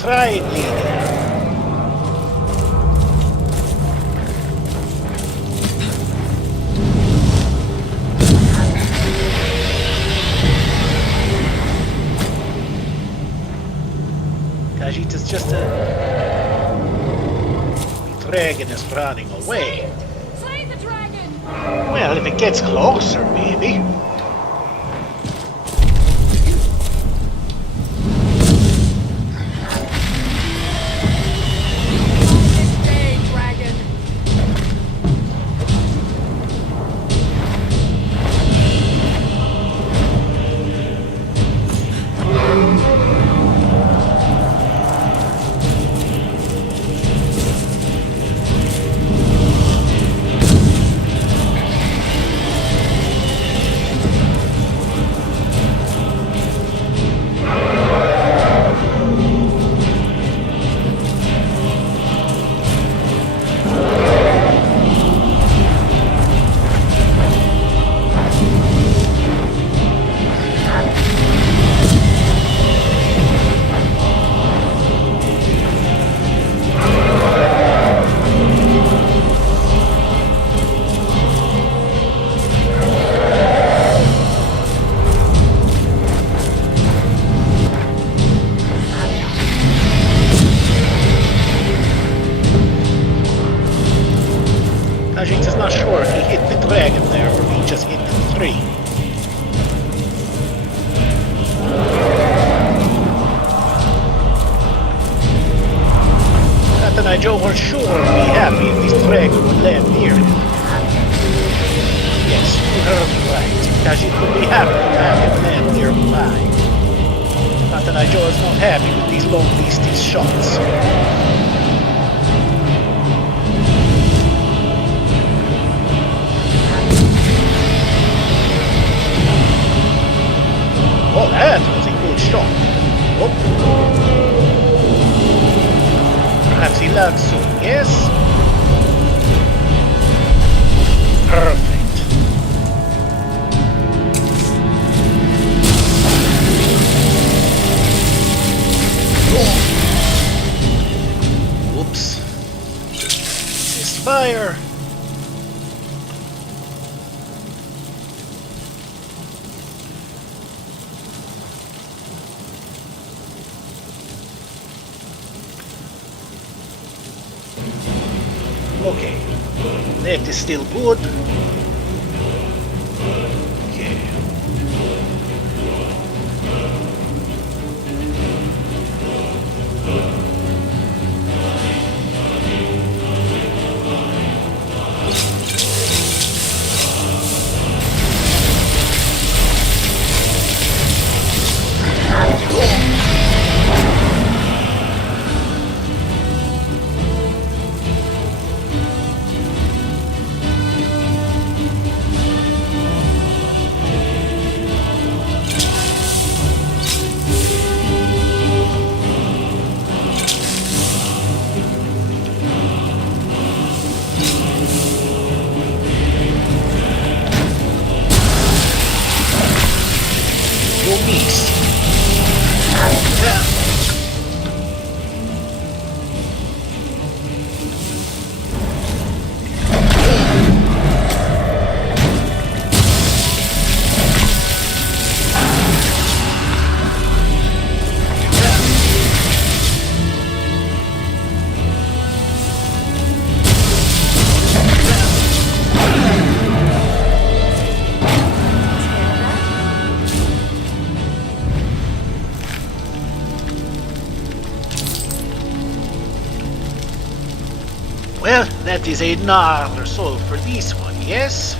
Trying, Lydia. Khajiit is just a... The dragon is running away. Slay the dragon! Well, if it gets closer, maybe. Katenai-jo will sure be happy if this dragon would land near him. Yes, you heard me right. Khajiit would be happy to have him land nearby. Katenai-jo is not happy with these long beasties' shots. Oh, that was a good shot. Oh. Perhaps he lags soon, yes? Perfect. Oops. This fire. Okay, that is still good. Okay. Well, that is another soul for this one, yes?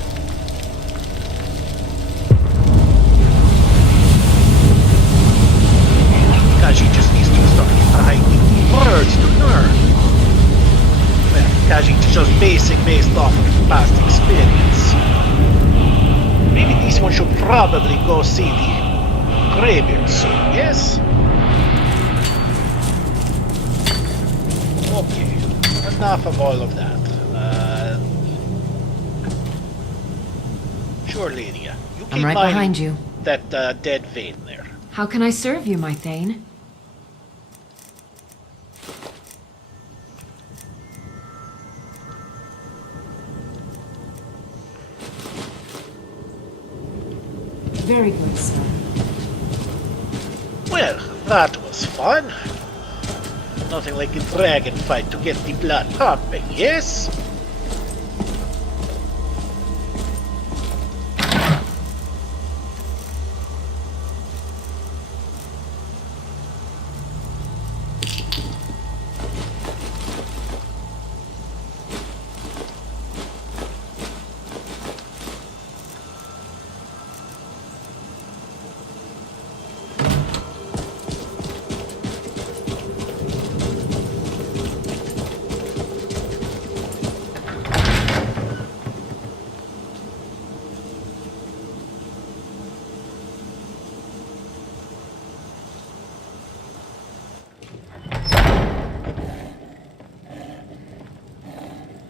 Khajiit just needs to start finding birds to learn. Well, Khajiit is just basic based off of past experience. Maybe this one should probably go see the graveyard soon, yes? Okay. Enough of all of that. Sure, Lydia. You keep I'm right mind behind you. that dead vein there. How can I serve you, my Thane? Very good, sir. Well, that was fun. Nothing like a dragon fight to get the blood pumping, yes?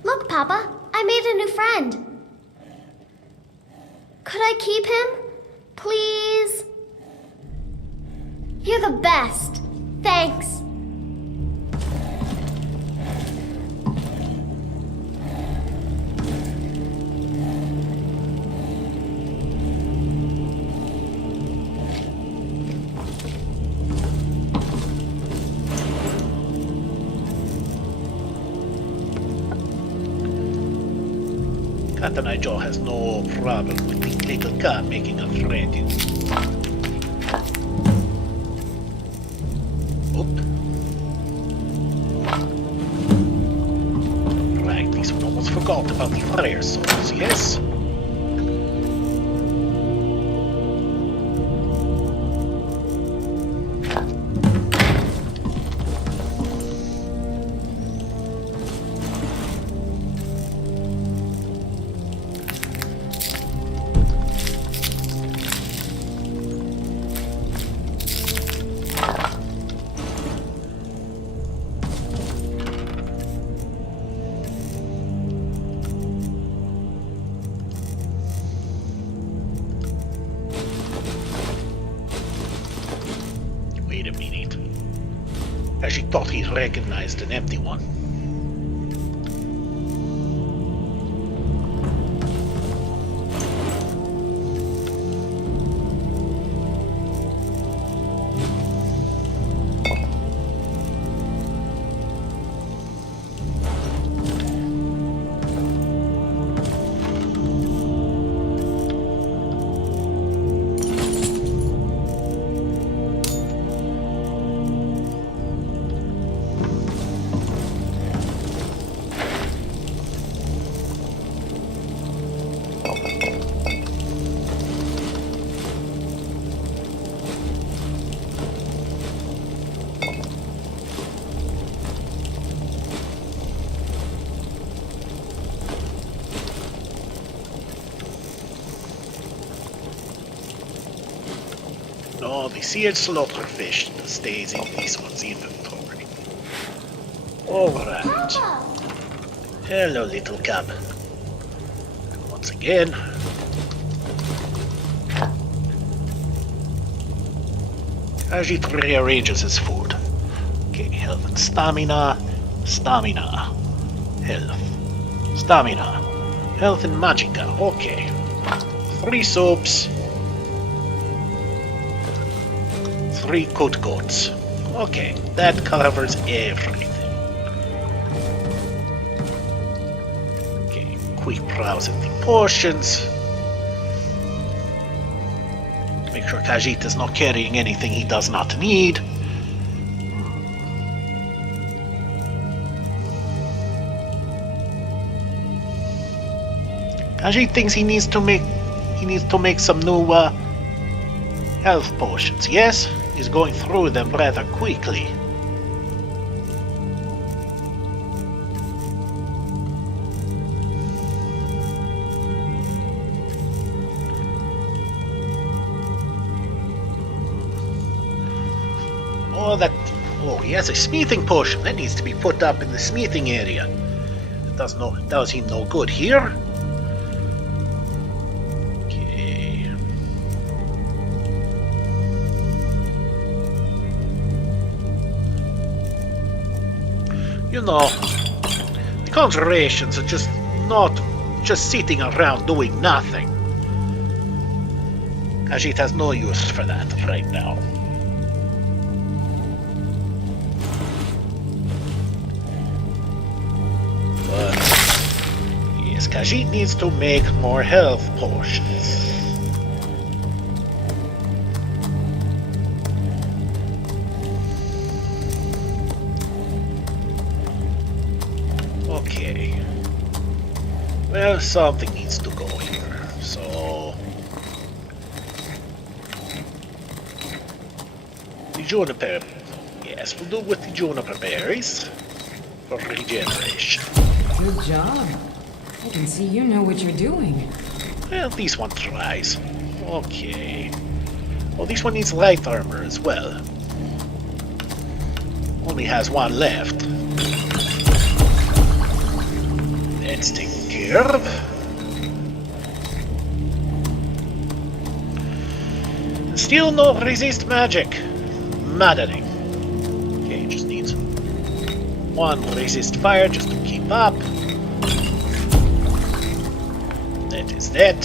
Look, Papa, I made a new friend. Could I keep him? Please? You're the best. Thanks. Katenai-jo has no problem with the little car making a friend. Oop. forgot about the fire souls, yes? Wait a minute. As she thought he recognized an empty one. No, the seared slaughterfish that stays in this one's inventory. Alright. Papa! Hello, little cub. Once again. Khajiit rearranges his food. Okay, health and stamina. Stamina. Health. Stamina. Health and magicka. Okay. 3 soaps. 3 coat coats. Okay, that covers everything. Okay, quick browse at the potions. Make sure Khajiit is not carrying anything he does not need. Khajiit thinks he needs to make some new health potions. Yes, he's going through them rather quickly. Oh, he has a smithing potion that needs to be put up in the smithing area. It does him no good here. Okay. You know, the conjurations are just not just sitting around doing nothing. Khajiit has no use for that right now. Khajiit needs to make more health potions. Okay. Well, something needs to go here, so... The juniper... Yes, we'll do with the juniper berries for regeneration. Good job. I can see you know what you're doing. Well, this one tries. Okay. Well, this one needs light armor as well. Only has 1 left. Let's take care of. Still no resist magic. Maddening. Okay, just needs 1 resist fire just to keep up. That is that.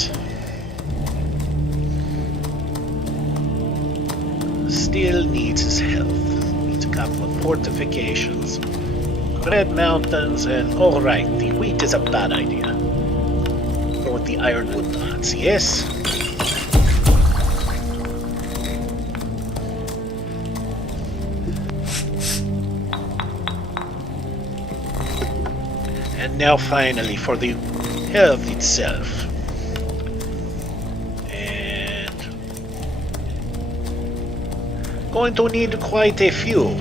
Still needs his health. Needs a couple of fortifications. Red mountains and... Alright, the wheat is a bad idea. Go with the ironwood nuts, yes? And And now finally for the health itself. And going to need quite a few.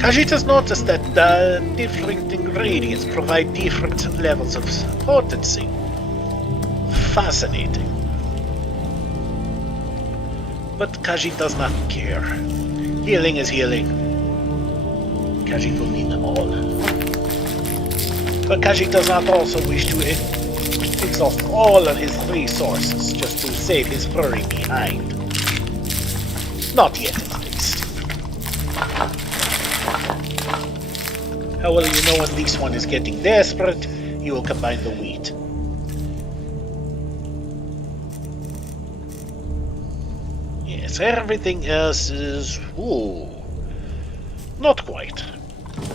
Khajiit has noticed that different ingredients provide different levels of potency. Fascinating. But Khajiit does not care. Healing is healing. Khajiit will need them all. But Khajiit does not also wish to exhaust all of his resources just to save his furry behind. Not yet, at least. How will you know when this one is getting desperate? You will combine the wheat. Yes, everything else is... ooh. Not quite.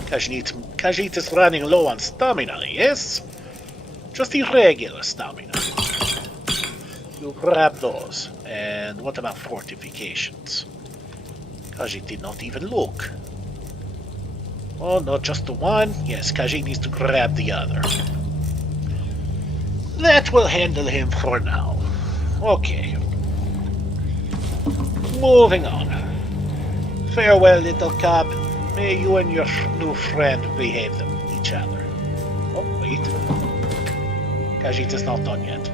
Khajiit is running low on stamina, yes? Just irregular stamina. You grab those. And what about fortifications? Khajiit did not even look. Oh, not just the one? Yes, Khajiit needs to grab the other. That will handle him for now. Okay. Moving on. Farewell, little cub. May you and your new friend behave each other. Oh, wait. Khajiit is not done yet.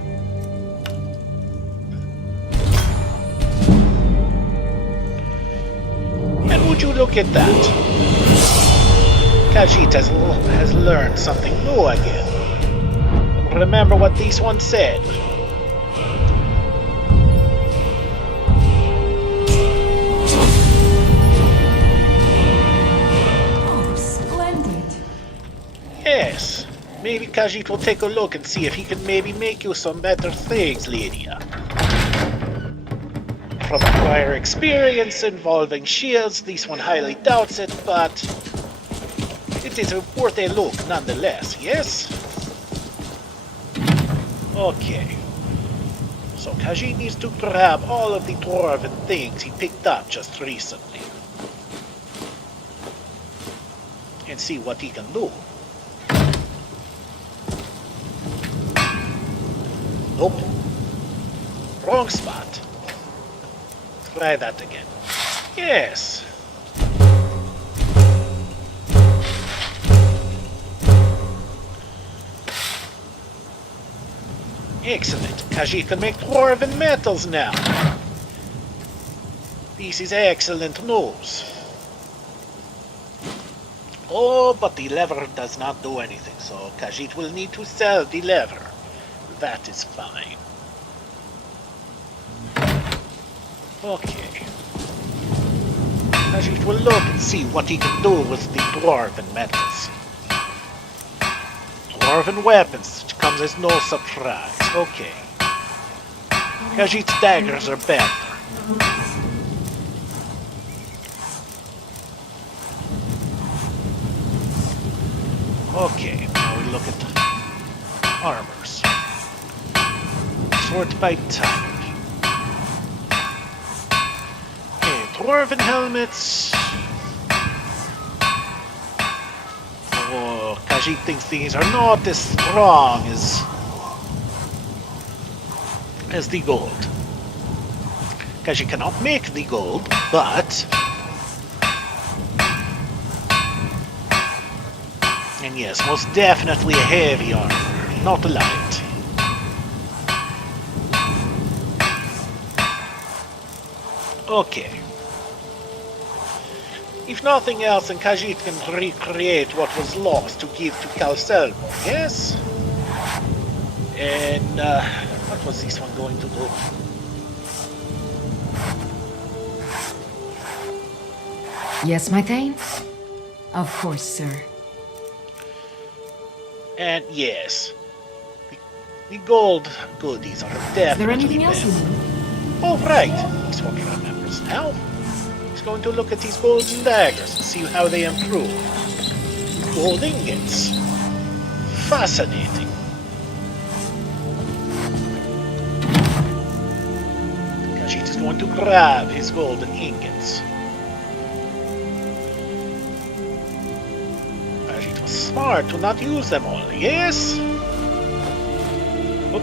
And would you look at that? Khajiit has learned something new again. Remember what this one said. Oh, splendid. Yes, maybe Khajiit will take a look and see if he can maybe make you some better things, Lydia. From prior experience involving shields, this one highly doubts it, but it is worth a look nonetheless, yes? Okay. So Khajiit needs to grab all of the dwarven things he picked up just recently. And see what he can do. Nope. Wrong spot. Try that again. Yes. Excellent. Khajiit can make dwarven metals now. This is excellent news. Oh, but the lever does not do anything, so Khajiit will need to sell the lever. That is fine. Okay. Khajiit will look and see what he can do with the dwarven metals. Dwarven weapons, which comes as no surprise. Okay. Khajiit's daggers are better. Okay, now we look at armors. Sort by type. Okay, dwarven helmets. Oh, Khajiit thinks these are not as strong as the gold. Khajiit cannot make the gold, but... and yes, most definitely a heavy armor, not a light. Okay. If nothing else, then Khajiit can recreate what was lost to give to Calcelmo, yes? And, what was this one going to do? Yes, my Thane? Of course, sir. And yes, the gold goodies are definitely Is there anything else you better. need? Oh, right. This one remembers now. He's going to look at these golden daggers and see how they improve. Gold ingots. fascinating. Khajiit is going to grab his golden ingots. Khajiit was smart to not use them all, yes? Oop.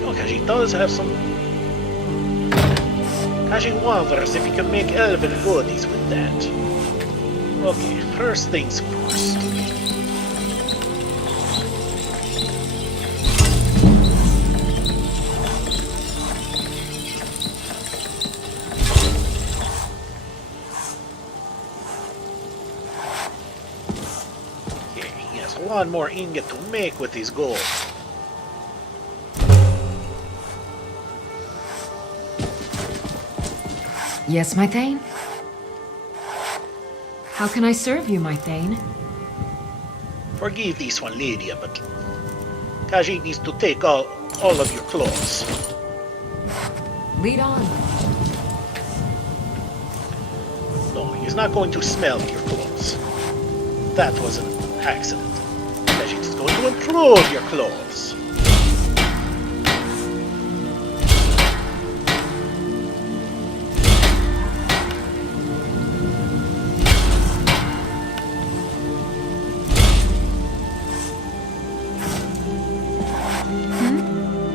Oh, Khajiit does have some. Khajiit wonders if he can make elven goodies with that. Okay, first things first. Okay, he has one more ingot to make with his gold. Yes, my Thane? How can I serve you, my Thane? Forgive this one, lady, but Khajiit needs to take all of your clothes. Lead on. No, he's not going to smell your clothes. That was an accident. Khajiit is going to improve your clothes.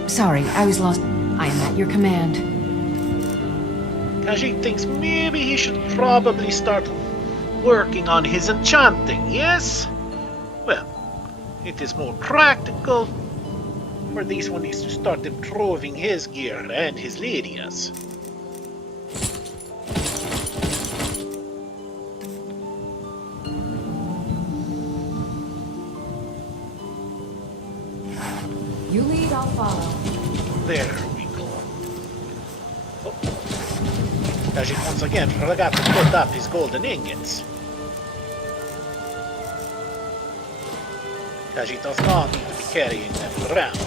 Sorry, I was lost. I am at your command. Khajiit thinks maybe he should probably start working on his enchanting, yes? Well, it is more practical for this one is to start improving his gear and his ladies. You lead, I'll follow. There we go. Oh. Khajiit once again forgot to put up his golden ingots. Khajiit does not need to be carrying them around.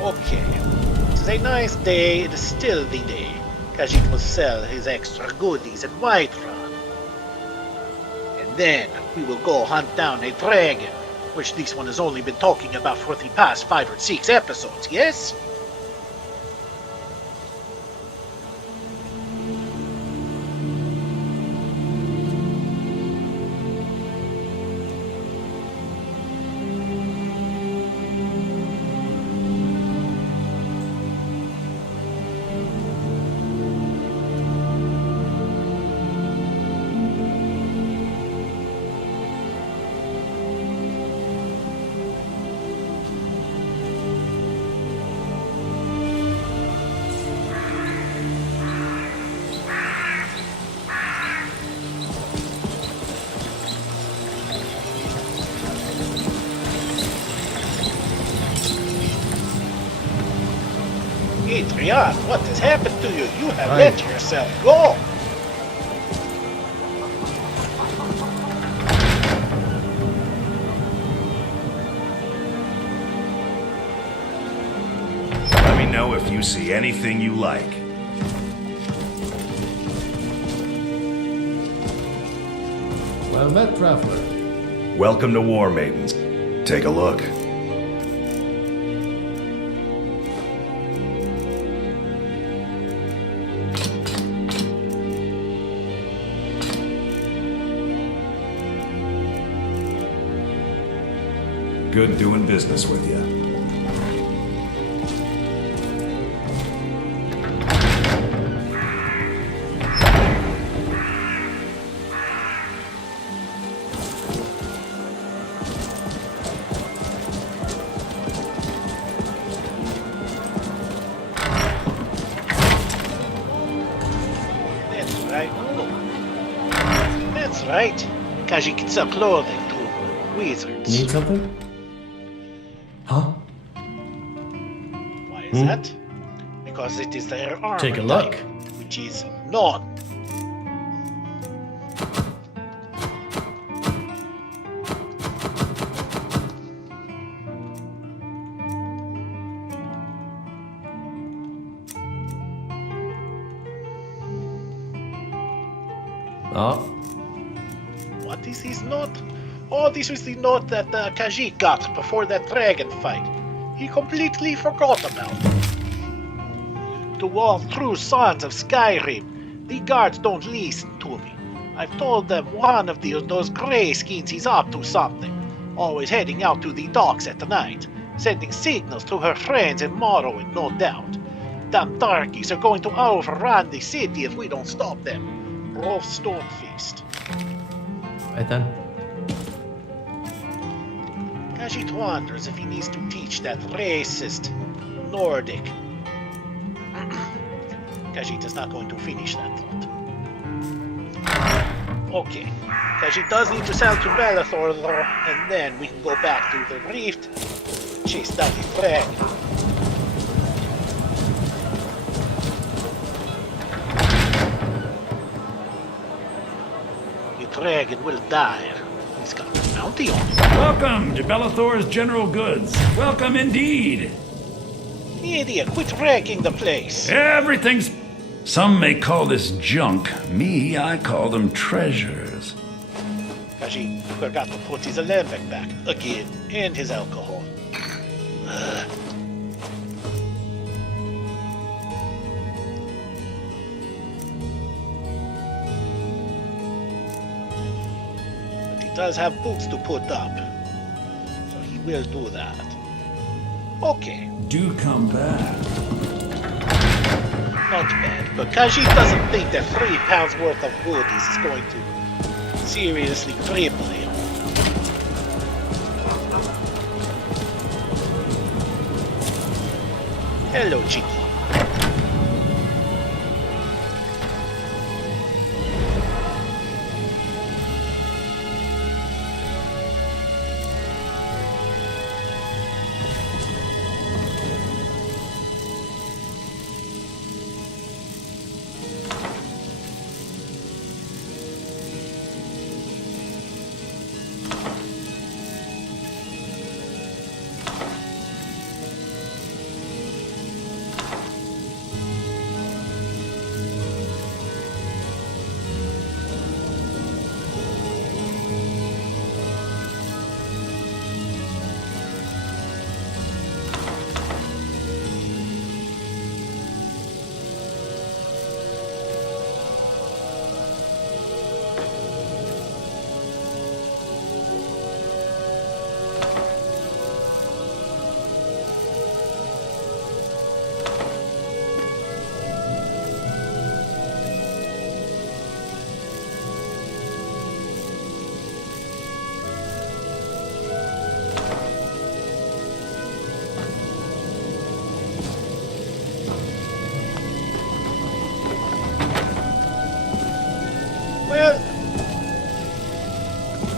Okay. It is a nice day, it is still the day. Khajiit will sell his extra goodies at Whiterun. And then we will go hunt down a dragon, which this one has only been talking about for the past 5 or 6 episodes, yes? Adrian, what has happened to you? You have let yourself go. Let me know if you see anything you like. Well met, traveler. Welcome to War Maidens. Take a look. Good doing business with you. That's right. Oh. That's right. Khajiit can sell clothing to wizards. Need something? Huh? Why is that? Because it is their armor Take a look. type, which is none. Oh, What is this note? Oh, this was the note that Khajiit got before that dragon fight. He completely forgot about it. To all true sons of Skyrim, the guards don't listen to me. I've told them one of those greyskins is up to something, always heading out to the docks at night, sending signals to her friends in Morrowind, no doubt. Damn darkies are going to overrun the city if we don't stop them. Rough Stonefist. right then. Khajiit wonders if he needs to teach that racist Nordic. Khajiit is not going to finish that thought. Okay, Khajiit does need to sell to Bellathor though, and then we can go back to the Rift, chase down the dragon. The dragon will die. He's got a bounty on him. Welcome to Bellathor's General Goods. Welcome indeed. Idiot, quit wrecking the place. Everything's... Some may call this junk. Me, I call them treasures. Khajiit forgot to put his alembic back again, and his alcohol. But he does have boots to put up, so he will do that. Okay, Do come back. not bad, but Khajiit doesn't think that 3 pounds worth of goodies is going to seriously cripple him. Hello, Chicky. Well,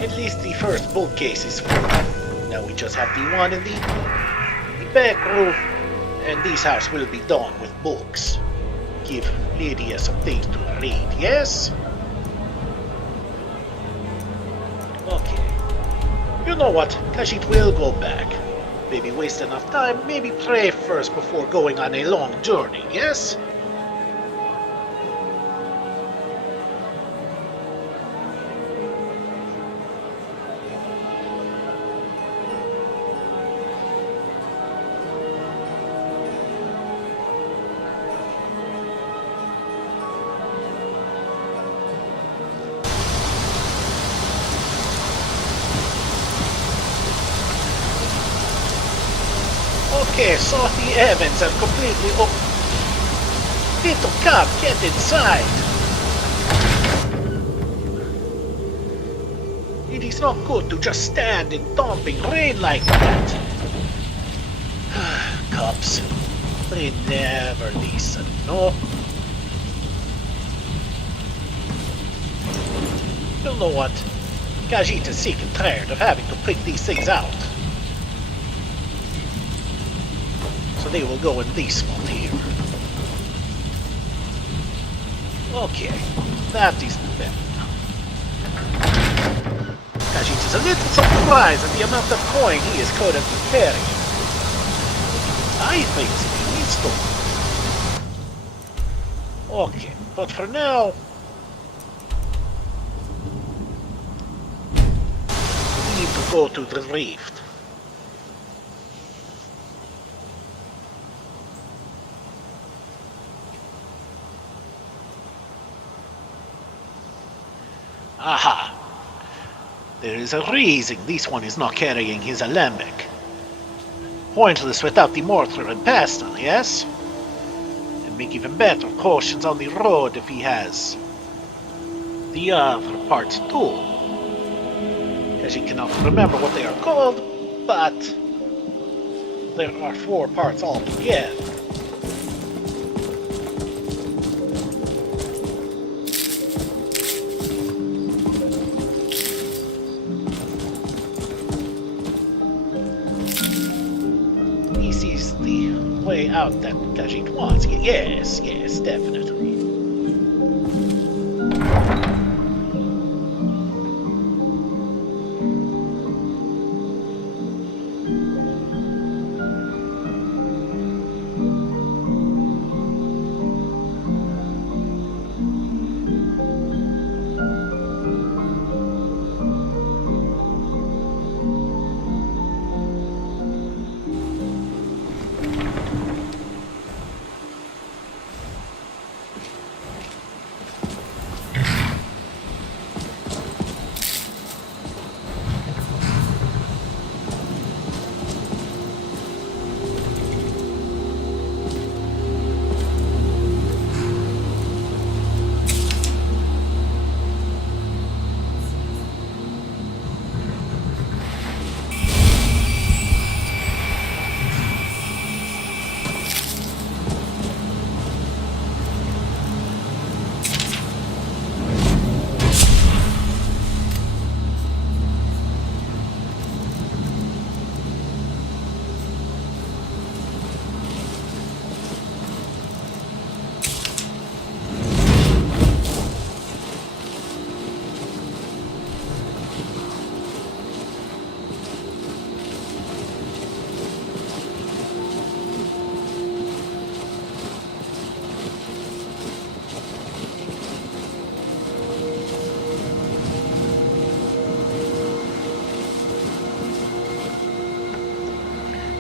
at least the first bookcase is full. Now we just have the one in the back room, and this house will be done with books. Give Lydia some things to read, yes? Okay. You know what? Khajiit will go back. Maybe waste enough time, maybe pray first before going on a long journey, yes? Okay, so the Evans have completely Little cub, get inside! It is not good to just stand in dumping rain like that. Cubs, they never listen, no? You know what? Khajiit is sick and tired of having to pick these things out. So they will go in this one here. Okay, that is better. Khajiit is a little surprised at the amount of coin he is currently carrying. I think he needs to. Okay, but for now, go to the rift. Aha! There is a reason this one is not carrying his alembic. Pointless without the mortar and pestle, yes? And make even better cautions on the road if he has the other parts too. As he cannot remember what they are called, but there are 4 parts altogether. This is the way out that Khajiit wants. Yes, definitely.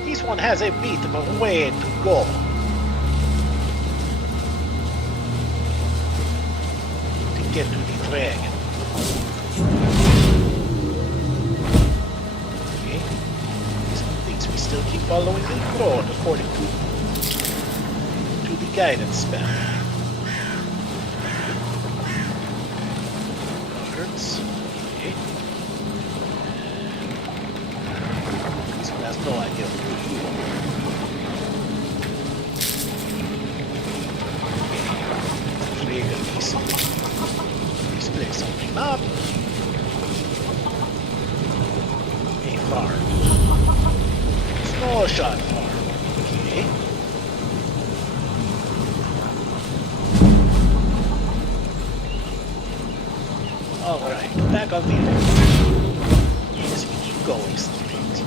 This one has a bit of a way to go. To get to the dragon. Okay. Some things we still keep following the road according to the guidance spell. Birds. Okay. This one has no idea what to do. Display something up. A farm. Small shot farm. Okay. Alright, back on the road. Yes, we keep going straight.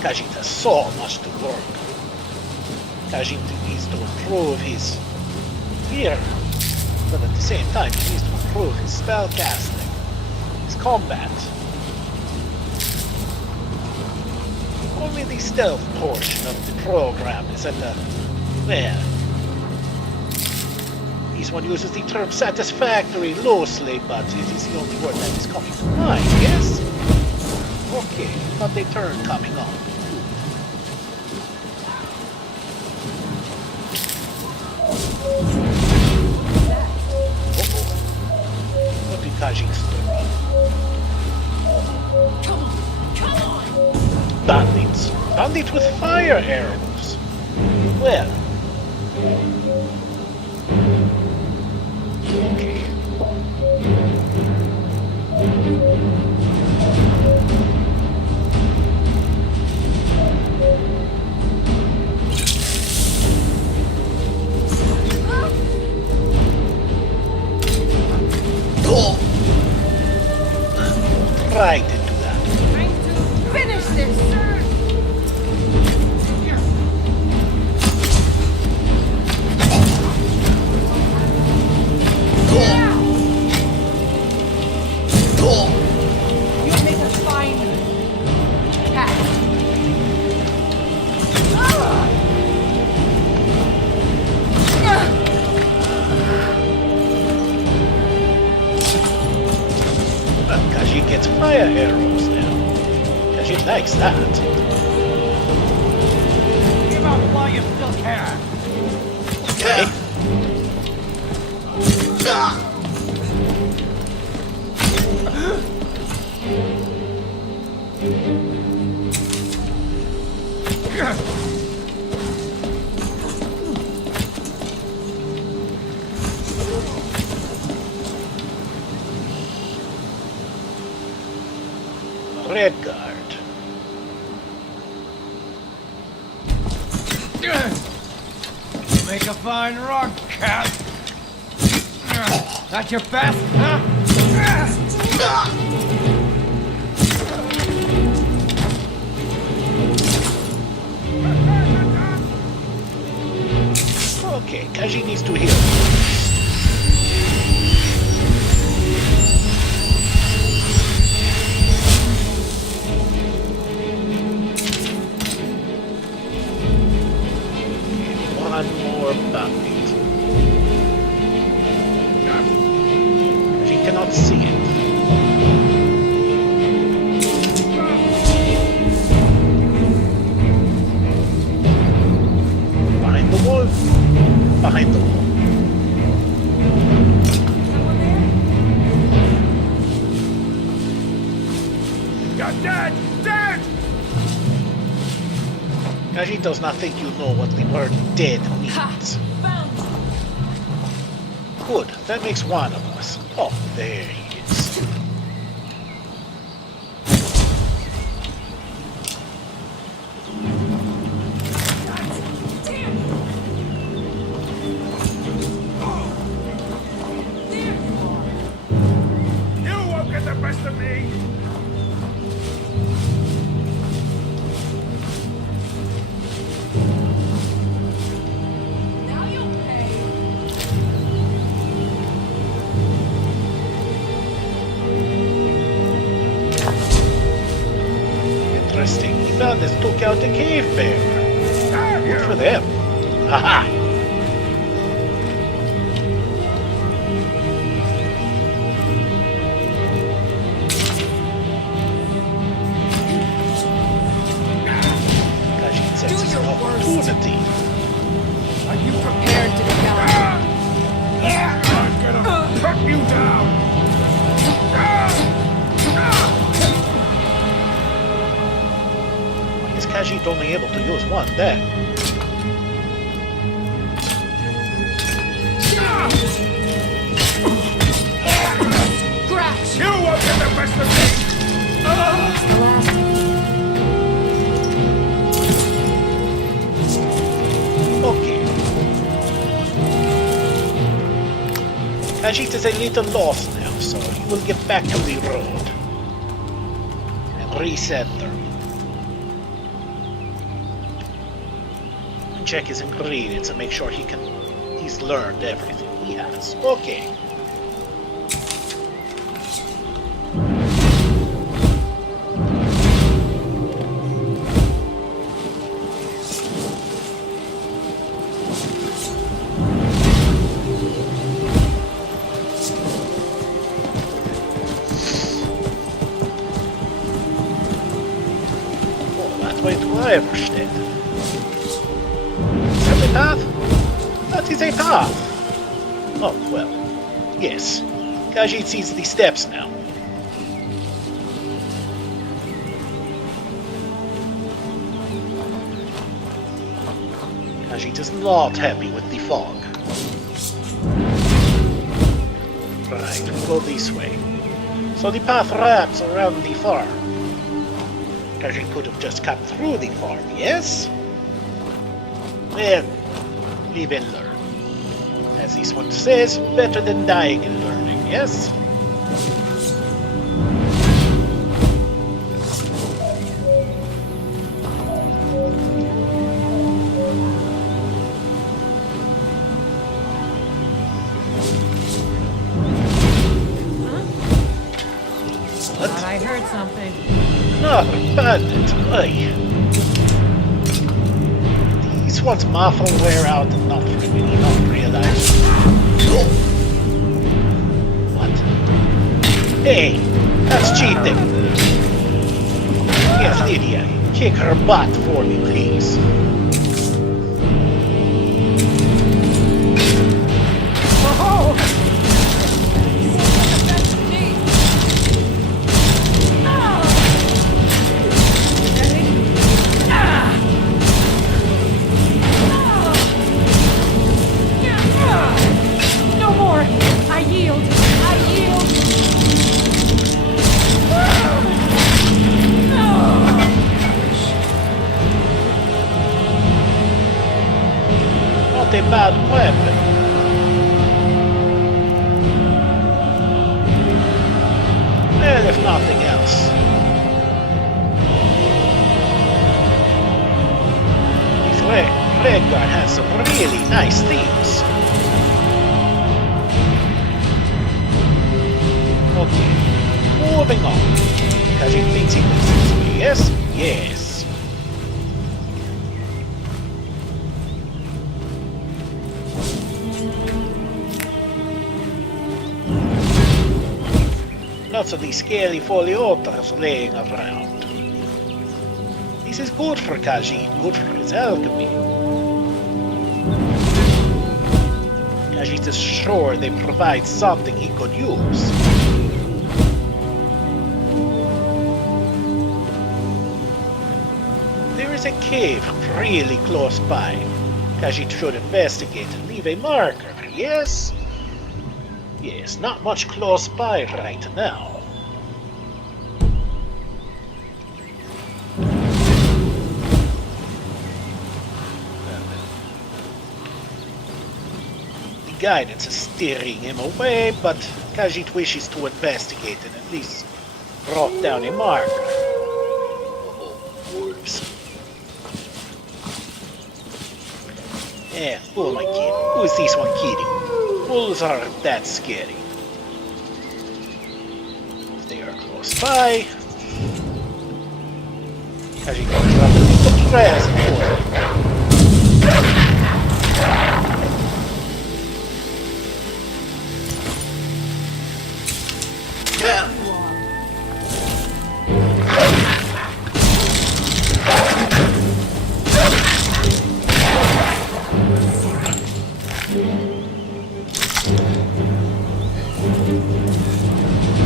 Khajiit has so much to work. Khajiit needs to improve his gear, but at the same time he needs to improve his spell casting, his combat. Only the stealth portion of the program is at the... well... This one uses the term satisfactory loosely, but it is the only word that is coming to mind, yes? Okay, got a turn coming on. What did Khajiit do? Come on! Bandits! Bandits with fire arrows! Well... okay. Right into that. Trying to finish this, sir! arrows now. Because she likes that. Give up while you still can. Okay. Red guard. Make a fine rug, cat. That your best, huh? Okay, Khajiit needs to heal. One more bucket. She cannot see it. Behind the wall. Behind the wall. You're dead! Dead! Khajiit does not think you know what the word dead means. Good, that makes one of us. Oh, there he is. You won't get the best of me! Now you'll pay. Interesting. He found this took out the cave bear. Good for them. Haha. Khajiit says it's an opportunity. Are you prepared to die? I'm gonna put you down! Why is Khajiit only able to use one then? Scratch! You won't get the best of me! Okay. Khajiit is a little lost now, so he will get back to the road and recenter. And check his ingredients and make sure he's learned everything he has. Okay. Way to Iverstead. Is that a path? That is a path. Oh, well. Yes. Khajiit sees the steps now. Khajiit is not happy with the fog. Right, we go this way. So the path wraps around the farm. Khajiit could have just cut through the farm, yes? Well, live and learn. As this one says, better than dying and learning, yes? What? Thought I heard something. Another bandit, aye. These ones muffle wear out and not really not realize. What? Hey, that's cheating. Kick her butt for me, please. No more! I yield! I yield! Not a bad weapon. Well, if nothing else. This Redguard has some really nice themes. Okay, moving on. Khajiit thinks he listens to me, yes? Yes. Lots of these scaly foliotas laying around. This is good for Khajiit, good for his alchemy. Khajiit is sure they provide something he could use. There is a cave really close by. Khajiit should investigate and leave a marker, yes? Yes, not much close by right now. The guidance is steering him away, but Khajiit wishes to investigate and at least drop down a marker. Wolves. Who am I kidding? Who is this one kidding? Wolves aren't that scary. If they are close by, Khajiit will drop a little present for them.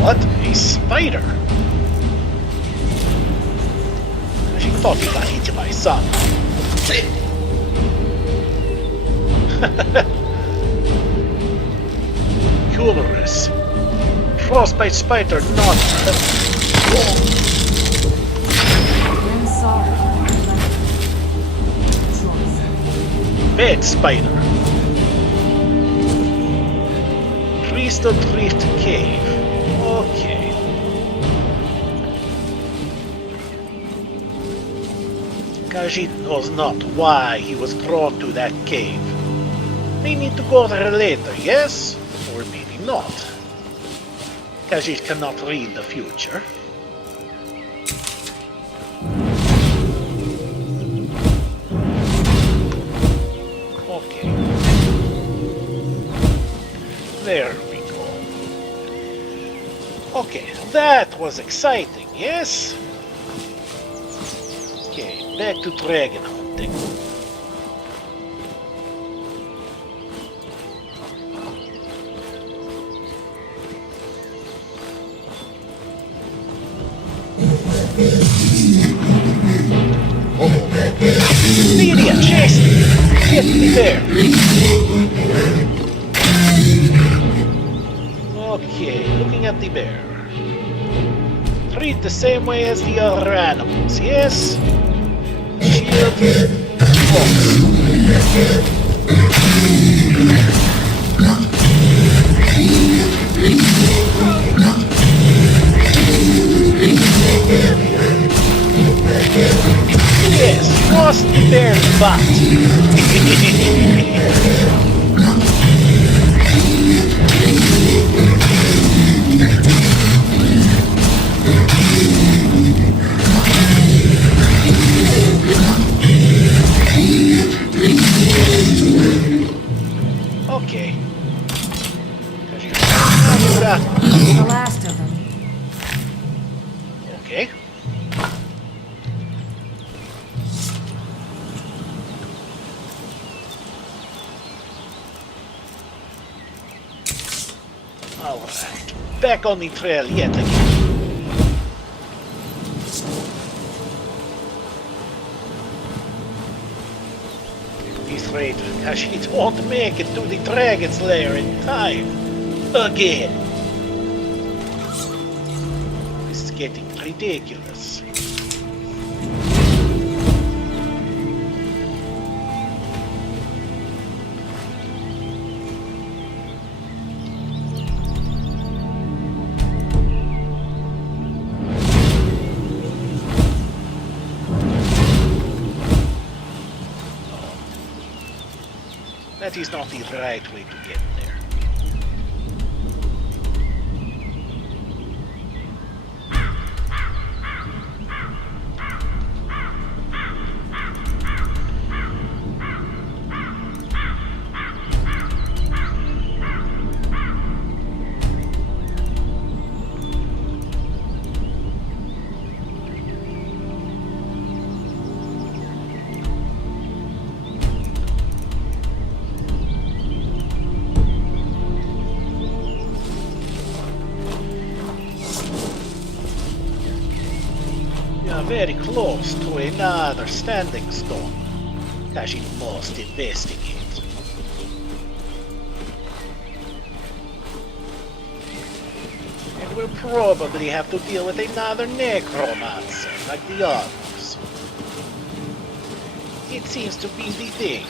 What? A spider? She thought he got hit by something. Humorous. Frostbite spider not... I'm sorry. Bed spider. Crystal Drift Cave. Okay. Khajiit knows not why he was drawn to that cave. May need to go there later, yes? Or maybe not. Khajiit cannot read the future. Okay. There we go. Okay, that was exciting, yes? Okay, back to dragon hunting. Lydia, chase me! Get me there! Okay, looking at the bear. Treat the same way as the other animals, yes? Shield, focus. Yes, cross the bear's butt. Okay. The last of them. Okay. Alright, back on the trail yet again. He's afraid Khajiit won't make it to the Dragon's Lair in time. Again. This is getting ridiculous. That is not the right way to get there. Very close to another standing stone. Khajiit must investigate. And we'll probably have to deal with another necromancer like the others. It seems to be the thing.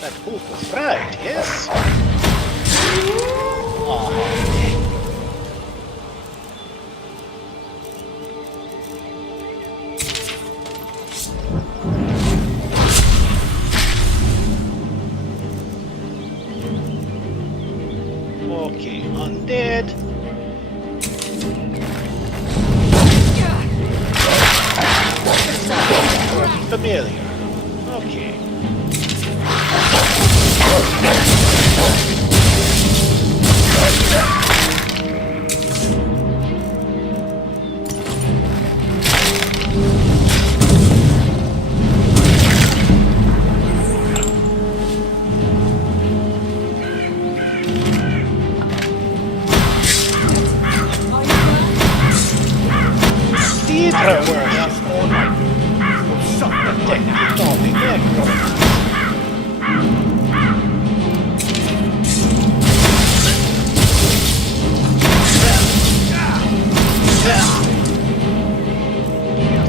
That hook was right, yes? Okay, undead. Familiar. Okay.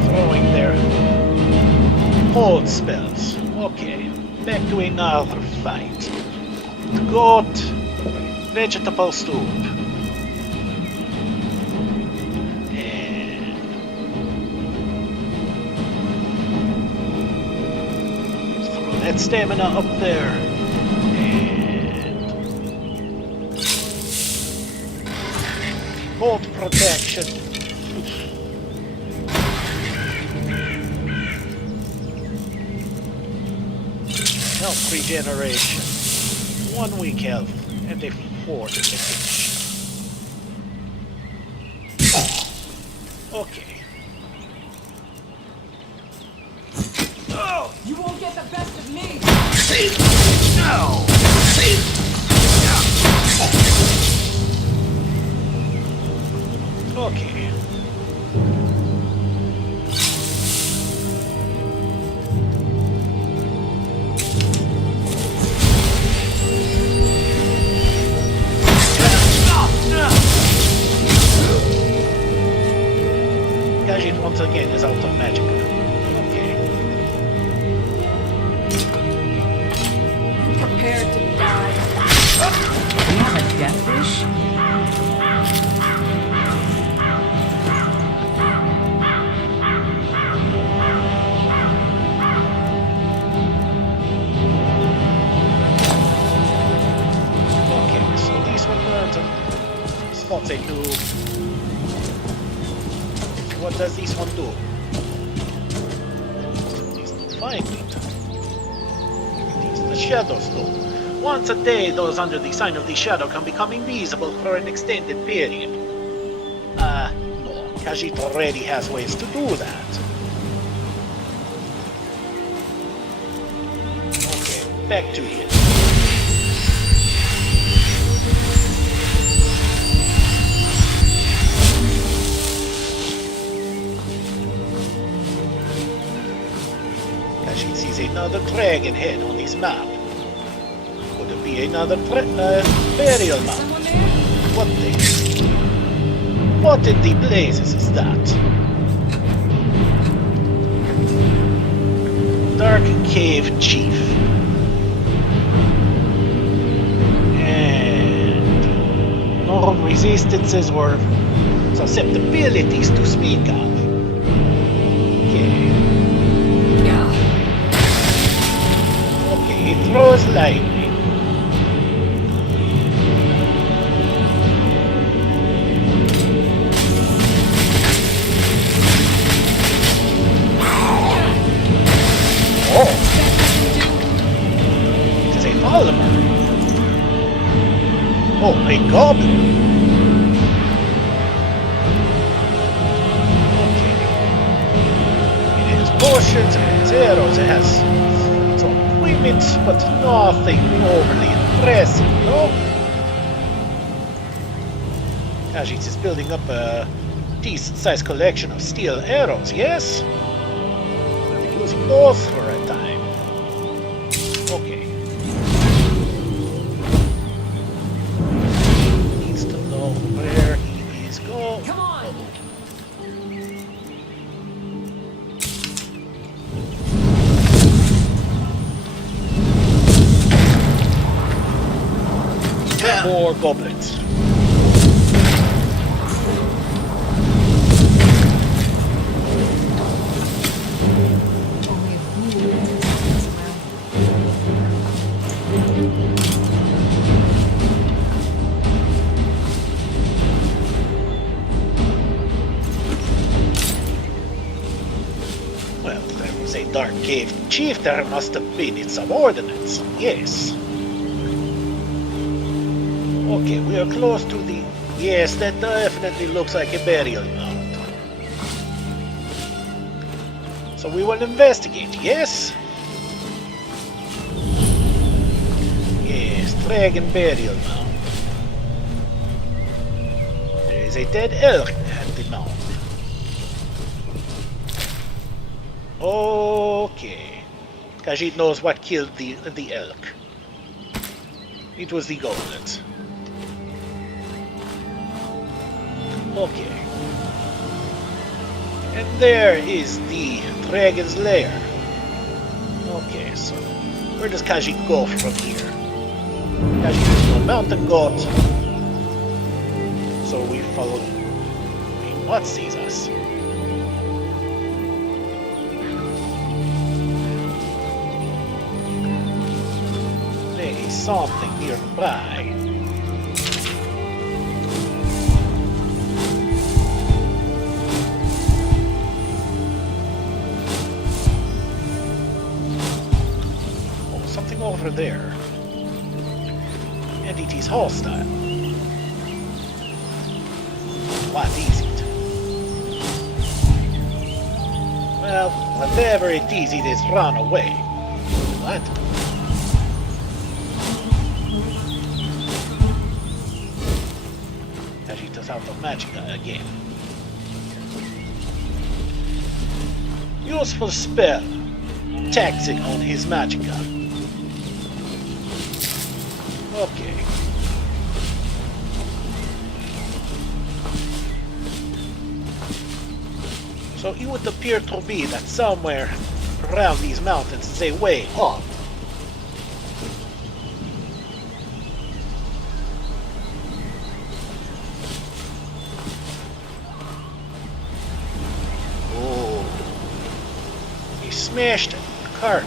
Throwing their hold spells. Okay, back to another fight. Goat, vegetable soup. That stamina up there. And bolt protection. Health regeneration. 1 weak health and a 4 damage. Okay. You won't get the best of me! No! Okay. Khajiit once again is out of magic. Prepare to die. We have a death wish? Okay, so these one burns and spots a new. What does this one do? It's find it. The Shadow Stone. Once a day, those under the sign of the Shadow can become invisible for an extended period. No. Khajiit already has ways to do that. Okay, back to it. Khajiit sees another dragon head on his map. Could it be another burial mound? What in the blazes is that? Dark Cave Chief. And no resistances or susceptibilities to speak of. Okay. Okay, he throws lightning. Oh, a goblin. Okay. It has potions, it has arrows, it has some equipment, but nothing overly impressive, no? Khajiit is building up a decent-sized collection of steel arrows, yes? We'll be using those for a time. Okay. Where he is going. Come on! More goblins. Well, there was a Dark Cave Chief, there must have been its subordinates, yes. Okay, we are close to the... Yes, that definitely looks like a burial mound. So we will investigate, yes? Yes, Dragon Burial Mound. There is a dead elk at the mound. Okay. Khajiit knows what killed the elk. It was the goblins. Okay. And there is the dragon's lair. Okay, so where does Khajiit go from here? Khajiit is no mountain goat. So we follow... what sees us? There is something nearby. Over there, and it is hostile. What is it? Well, whatever it is run away. What? Khajiit is out of magicka again. Useful spell. Taxing on his magicka. Okay. So it would appear to be that somewhere around these mountains is a way up. Oh. He smashed a cart.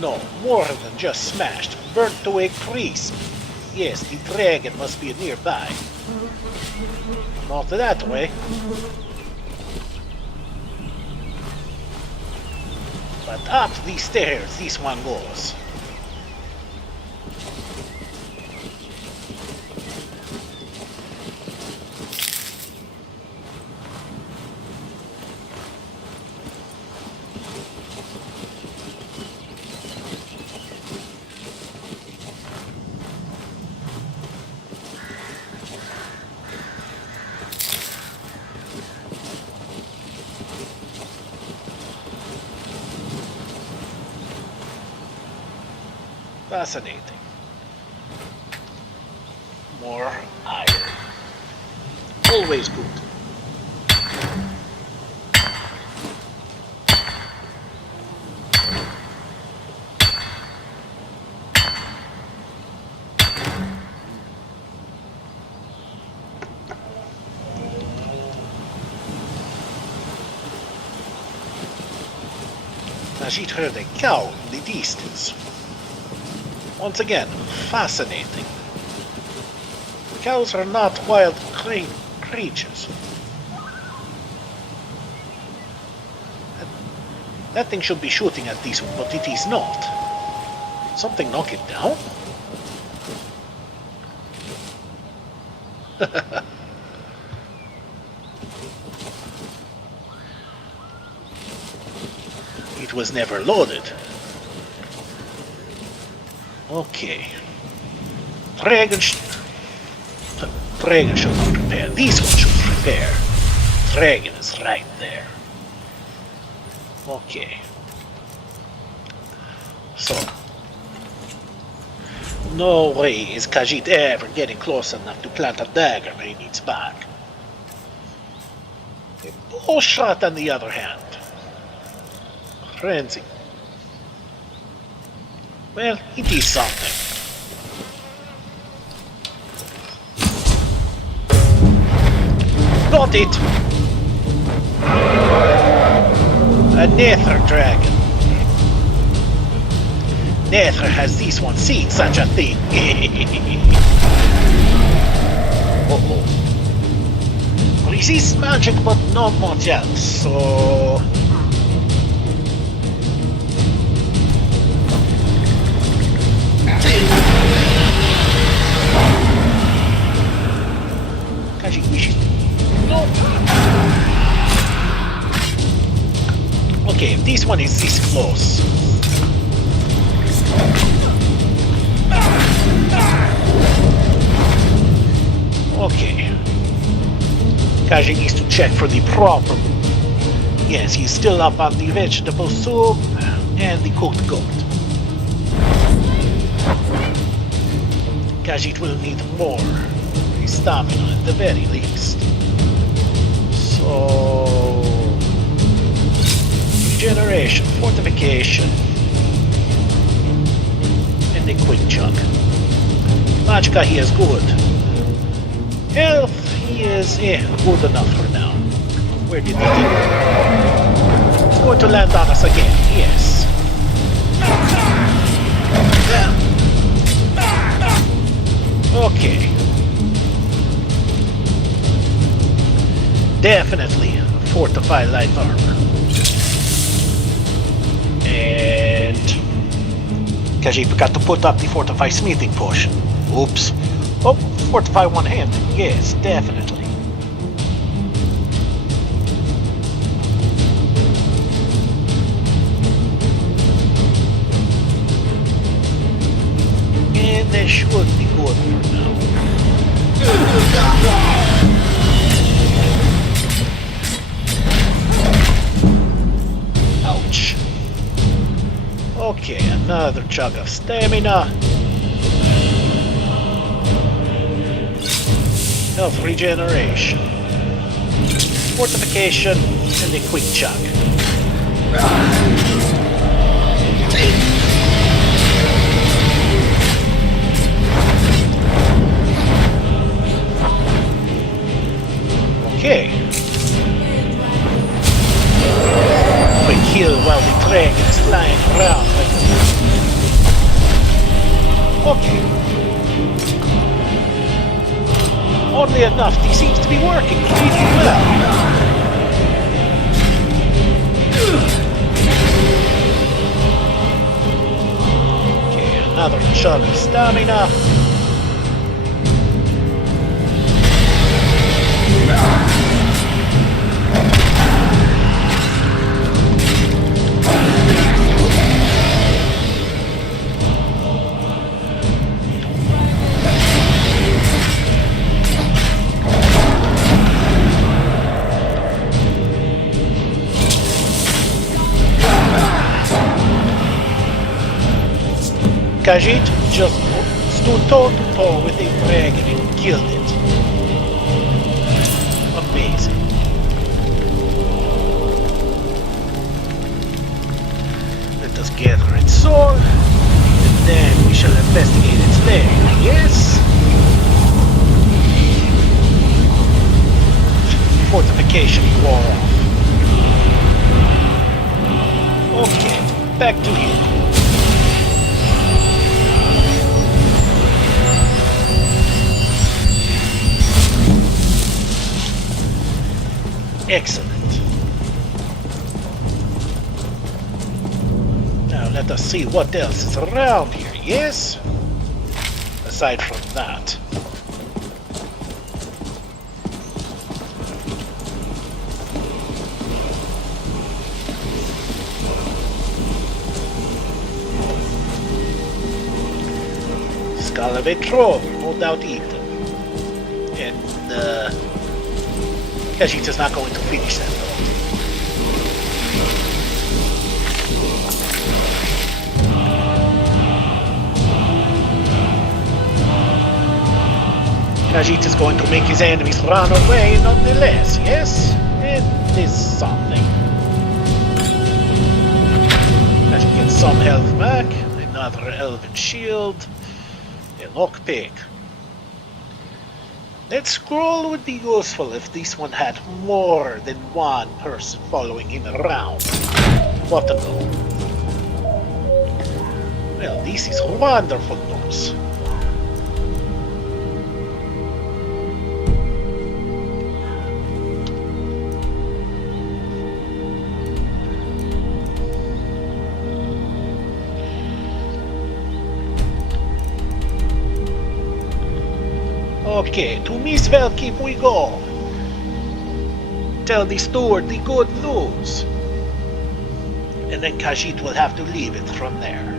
No, more than just smashed. Burnt to a crisp. Yes, the dragon must be nearby. Not that way. But up the stairs this one goes. Fascinating. More iron. Always good. Khajiit heard a cow in the distance. Once again, fascinating. Cows are not wild creatures. That thing should be shooting at this one, but it is not. Something knock it down? It was never loaded. Okay. Dragon should not prepare. These ones should prepare. Dragon is right there. Okay. So. No way is Khajiit ever getting close enough to plant a dagger where he needs back. A bow shot on the other hand. Frenzy. Well, it is something. Got it! A nether dragon. Nether has this one seen such a thing. Uh-oh. Resist magic but not much else, so... Khajiit wishes. No! Okay, if this one is this close. Okay. Khajiit needs to check for the proper... Yes, he's still up on the vegetable soup and the cooked goat. Khajiit will need more stamina at the very least. So... regeneration, fortification, and a quick chug. Magicka, he is good. Health, he is good enough for now. Where did he go? It's going to land on us again, yes. Okay. Definitely fortify light armor. And Khajiit forgot to put up the fortify smithing potion. Oops. Oh, fortify one hand. Yes, definitely. And they should be good for now. Ouch. Okay, another chug of stamina. Health regeneration. Fortification and a quick chug. Okay. Quick heal while the dragon is flying around like this. Okay. Oddly enough, he seems to be working pretty well. Okay, another chug of stamina. Khajiit just stood toe to toe with a dragon and killed it. Amazing. Let us gather its soul, and then we shall investigate its lair, yes? Fortification wore off. Okay, back to you. Excellent. Now let us see what else is around here, yes? Aside from that. Skull of a troll, no doubt eaten. And Khajiit is not going to finish that though. Khajiit is going to make his enemies run away nonetheless, yes? It is something. Khajiit gets some health back, another elven shield, a lockpick. That scroll would be useful if this one had more than one person following him around. What a go. Well, this is wonderful news. Okay, to Miss Velkeep we go. Tell the steward the good news. And then Khajiit will have to leave it from there.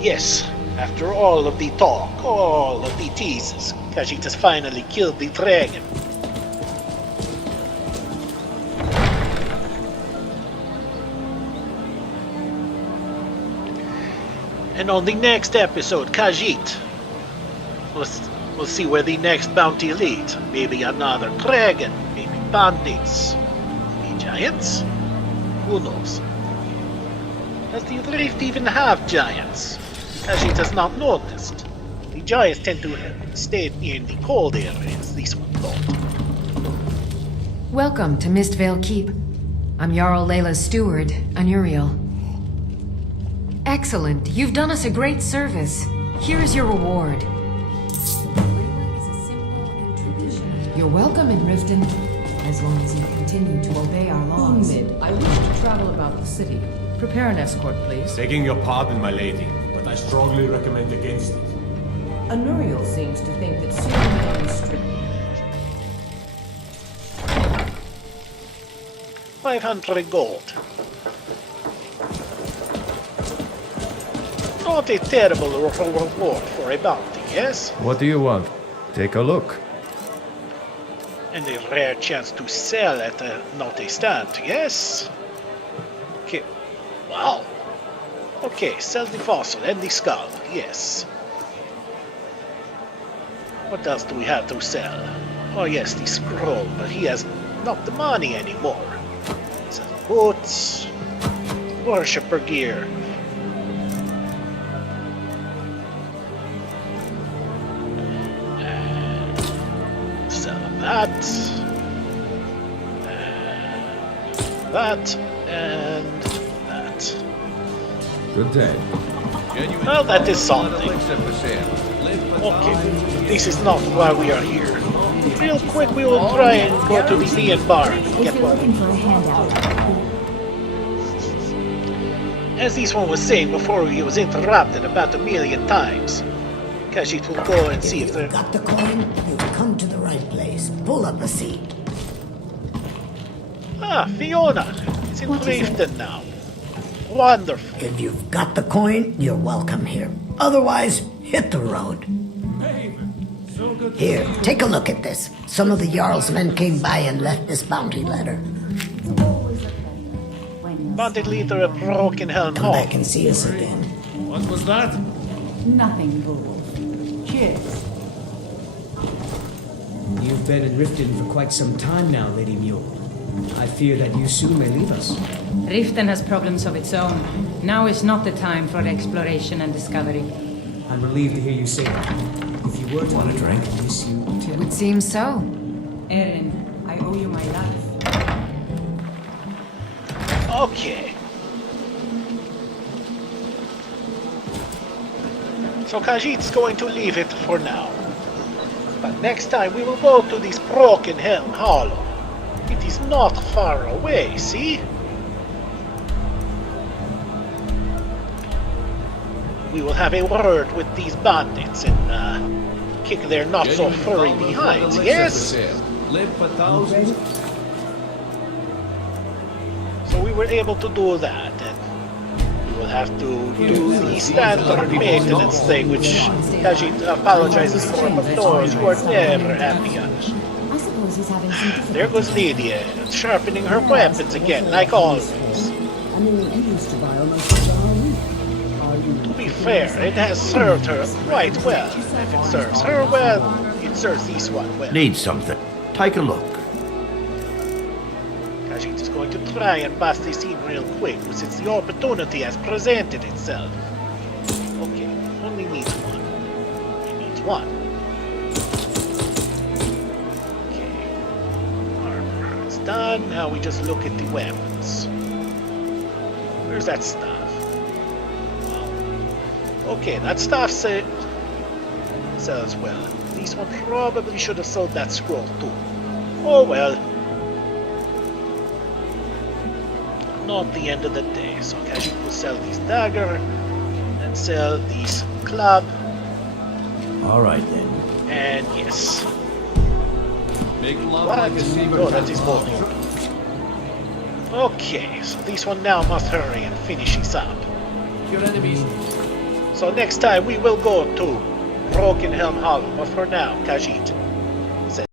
Yes, after all of the talk, all of the teases, Khajiit has finally killed the dragon. And on the next episode, Khajiit, we'll see where the next bounty leads. Maybe another dragon, maybe bandits, maybe giants? Who knows? Does the Rift even have giants? Khajiit has not noticed. The giants tend to stay near the cold areas, this one thought. Welcome to Mistvale Keep. I'm Jarl Layla's steward, Anuriel. Excellent. You've done us a great service. Here is your reward. You're welcome in Riften, as long as you continue to obey our laws. Umid, I wish to travel about the city. Prepare an escort, please. Begging your pardon, my lady, but I strongly recommend against it. Anuriel seems to think that ceremonially strict. 500 gold. Not a terrible reward for a bounty, yes? What do you want? Take a look. And a rare chance to sell at not a stand, yes? Okay. Wow. Okay, sell the fossil and the skull, yes. What else do we have to sell? Oh yes, the scroll, but he has not the money anymore. Sell boots, worshipper gear. That, and that. Good day. Well, that is something. Okay, this is not why we are here. Real quick, we will try and go to the Bee Barb and get what we need. As this one was saying before he was interrupted about 1,000,000 times, Khajiit will go and see if they're... got the coin, you've come to the right place. Pull up a seat. Ah, Fjona. It's in Riften now. Wonderful. If you've got the coin, you're welcome here. Otherwise, hit the road. Here, take a look at this. Some of the Jarl's men came by and left this bounty letter. It's always a pleasure when Bonded leader of Broken Helm Come Hall. back and see us again. What was that? Nothing, Wolf. Cheers. You've been in Riften for quite some time now, Lady Mule. I fear that you soon may leave us. Riften has problems of its own. Now is not the time for exploration and discovery. I'm relieved to hear you say that. If you were to Want a drink? I miss you It too. would seem so. Erin, I owe you my life. Okay. So Khajiit's going to leave it for now. But next time we will go to this Broken Helm Hollow. It is not far away, see? We will have a word with these bandits and kick their not so furry behinds, yes? Live for thousands. So we were able to do that, and we will have to do the standard maintenance thing, which Khajiit apologizes for, but those who are never happy on it. I suppose he's having some difficulty. There goes Lydia, sharpening her weapons again, like always. To be fair, it has served her quite well. If it serves her well, it serves this one well. Need something? Take a look. Khajiit is going to try and bust this in real quick, since the opportunity has presented itself. Okay, only needs one. He needs one. Armor is done. Now we just look at the weapons. Where's that stuff? Wow. Okay, that stuff sells well. This one probably should have sold that scroll too. Oh well. Not the end of the day. So Khajiit will sell this dagger and sell this club. Alright then. And yes. Make love What? like a zebra. Oh, that is more. Okay, so this one now must hurry and finish this up. Your enemies. So next time we will go to Broken Helm Hollow, but for now, Khajiit,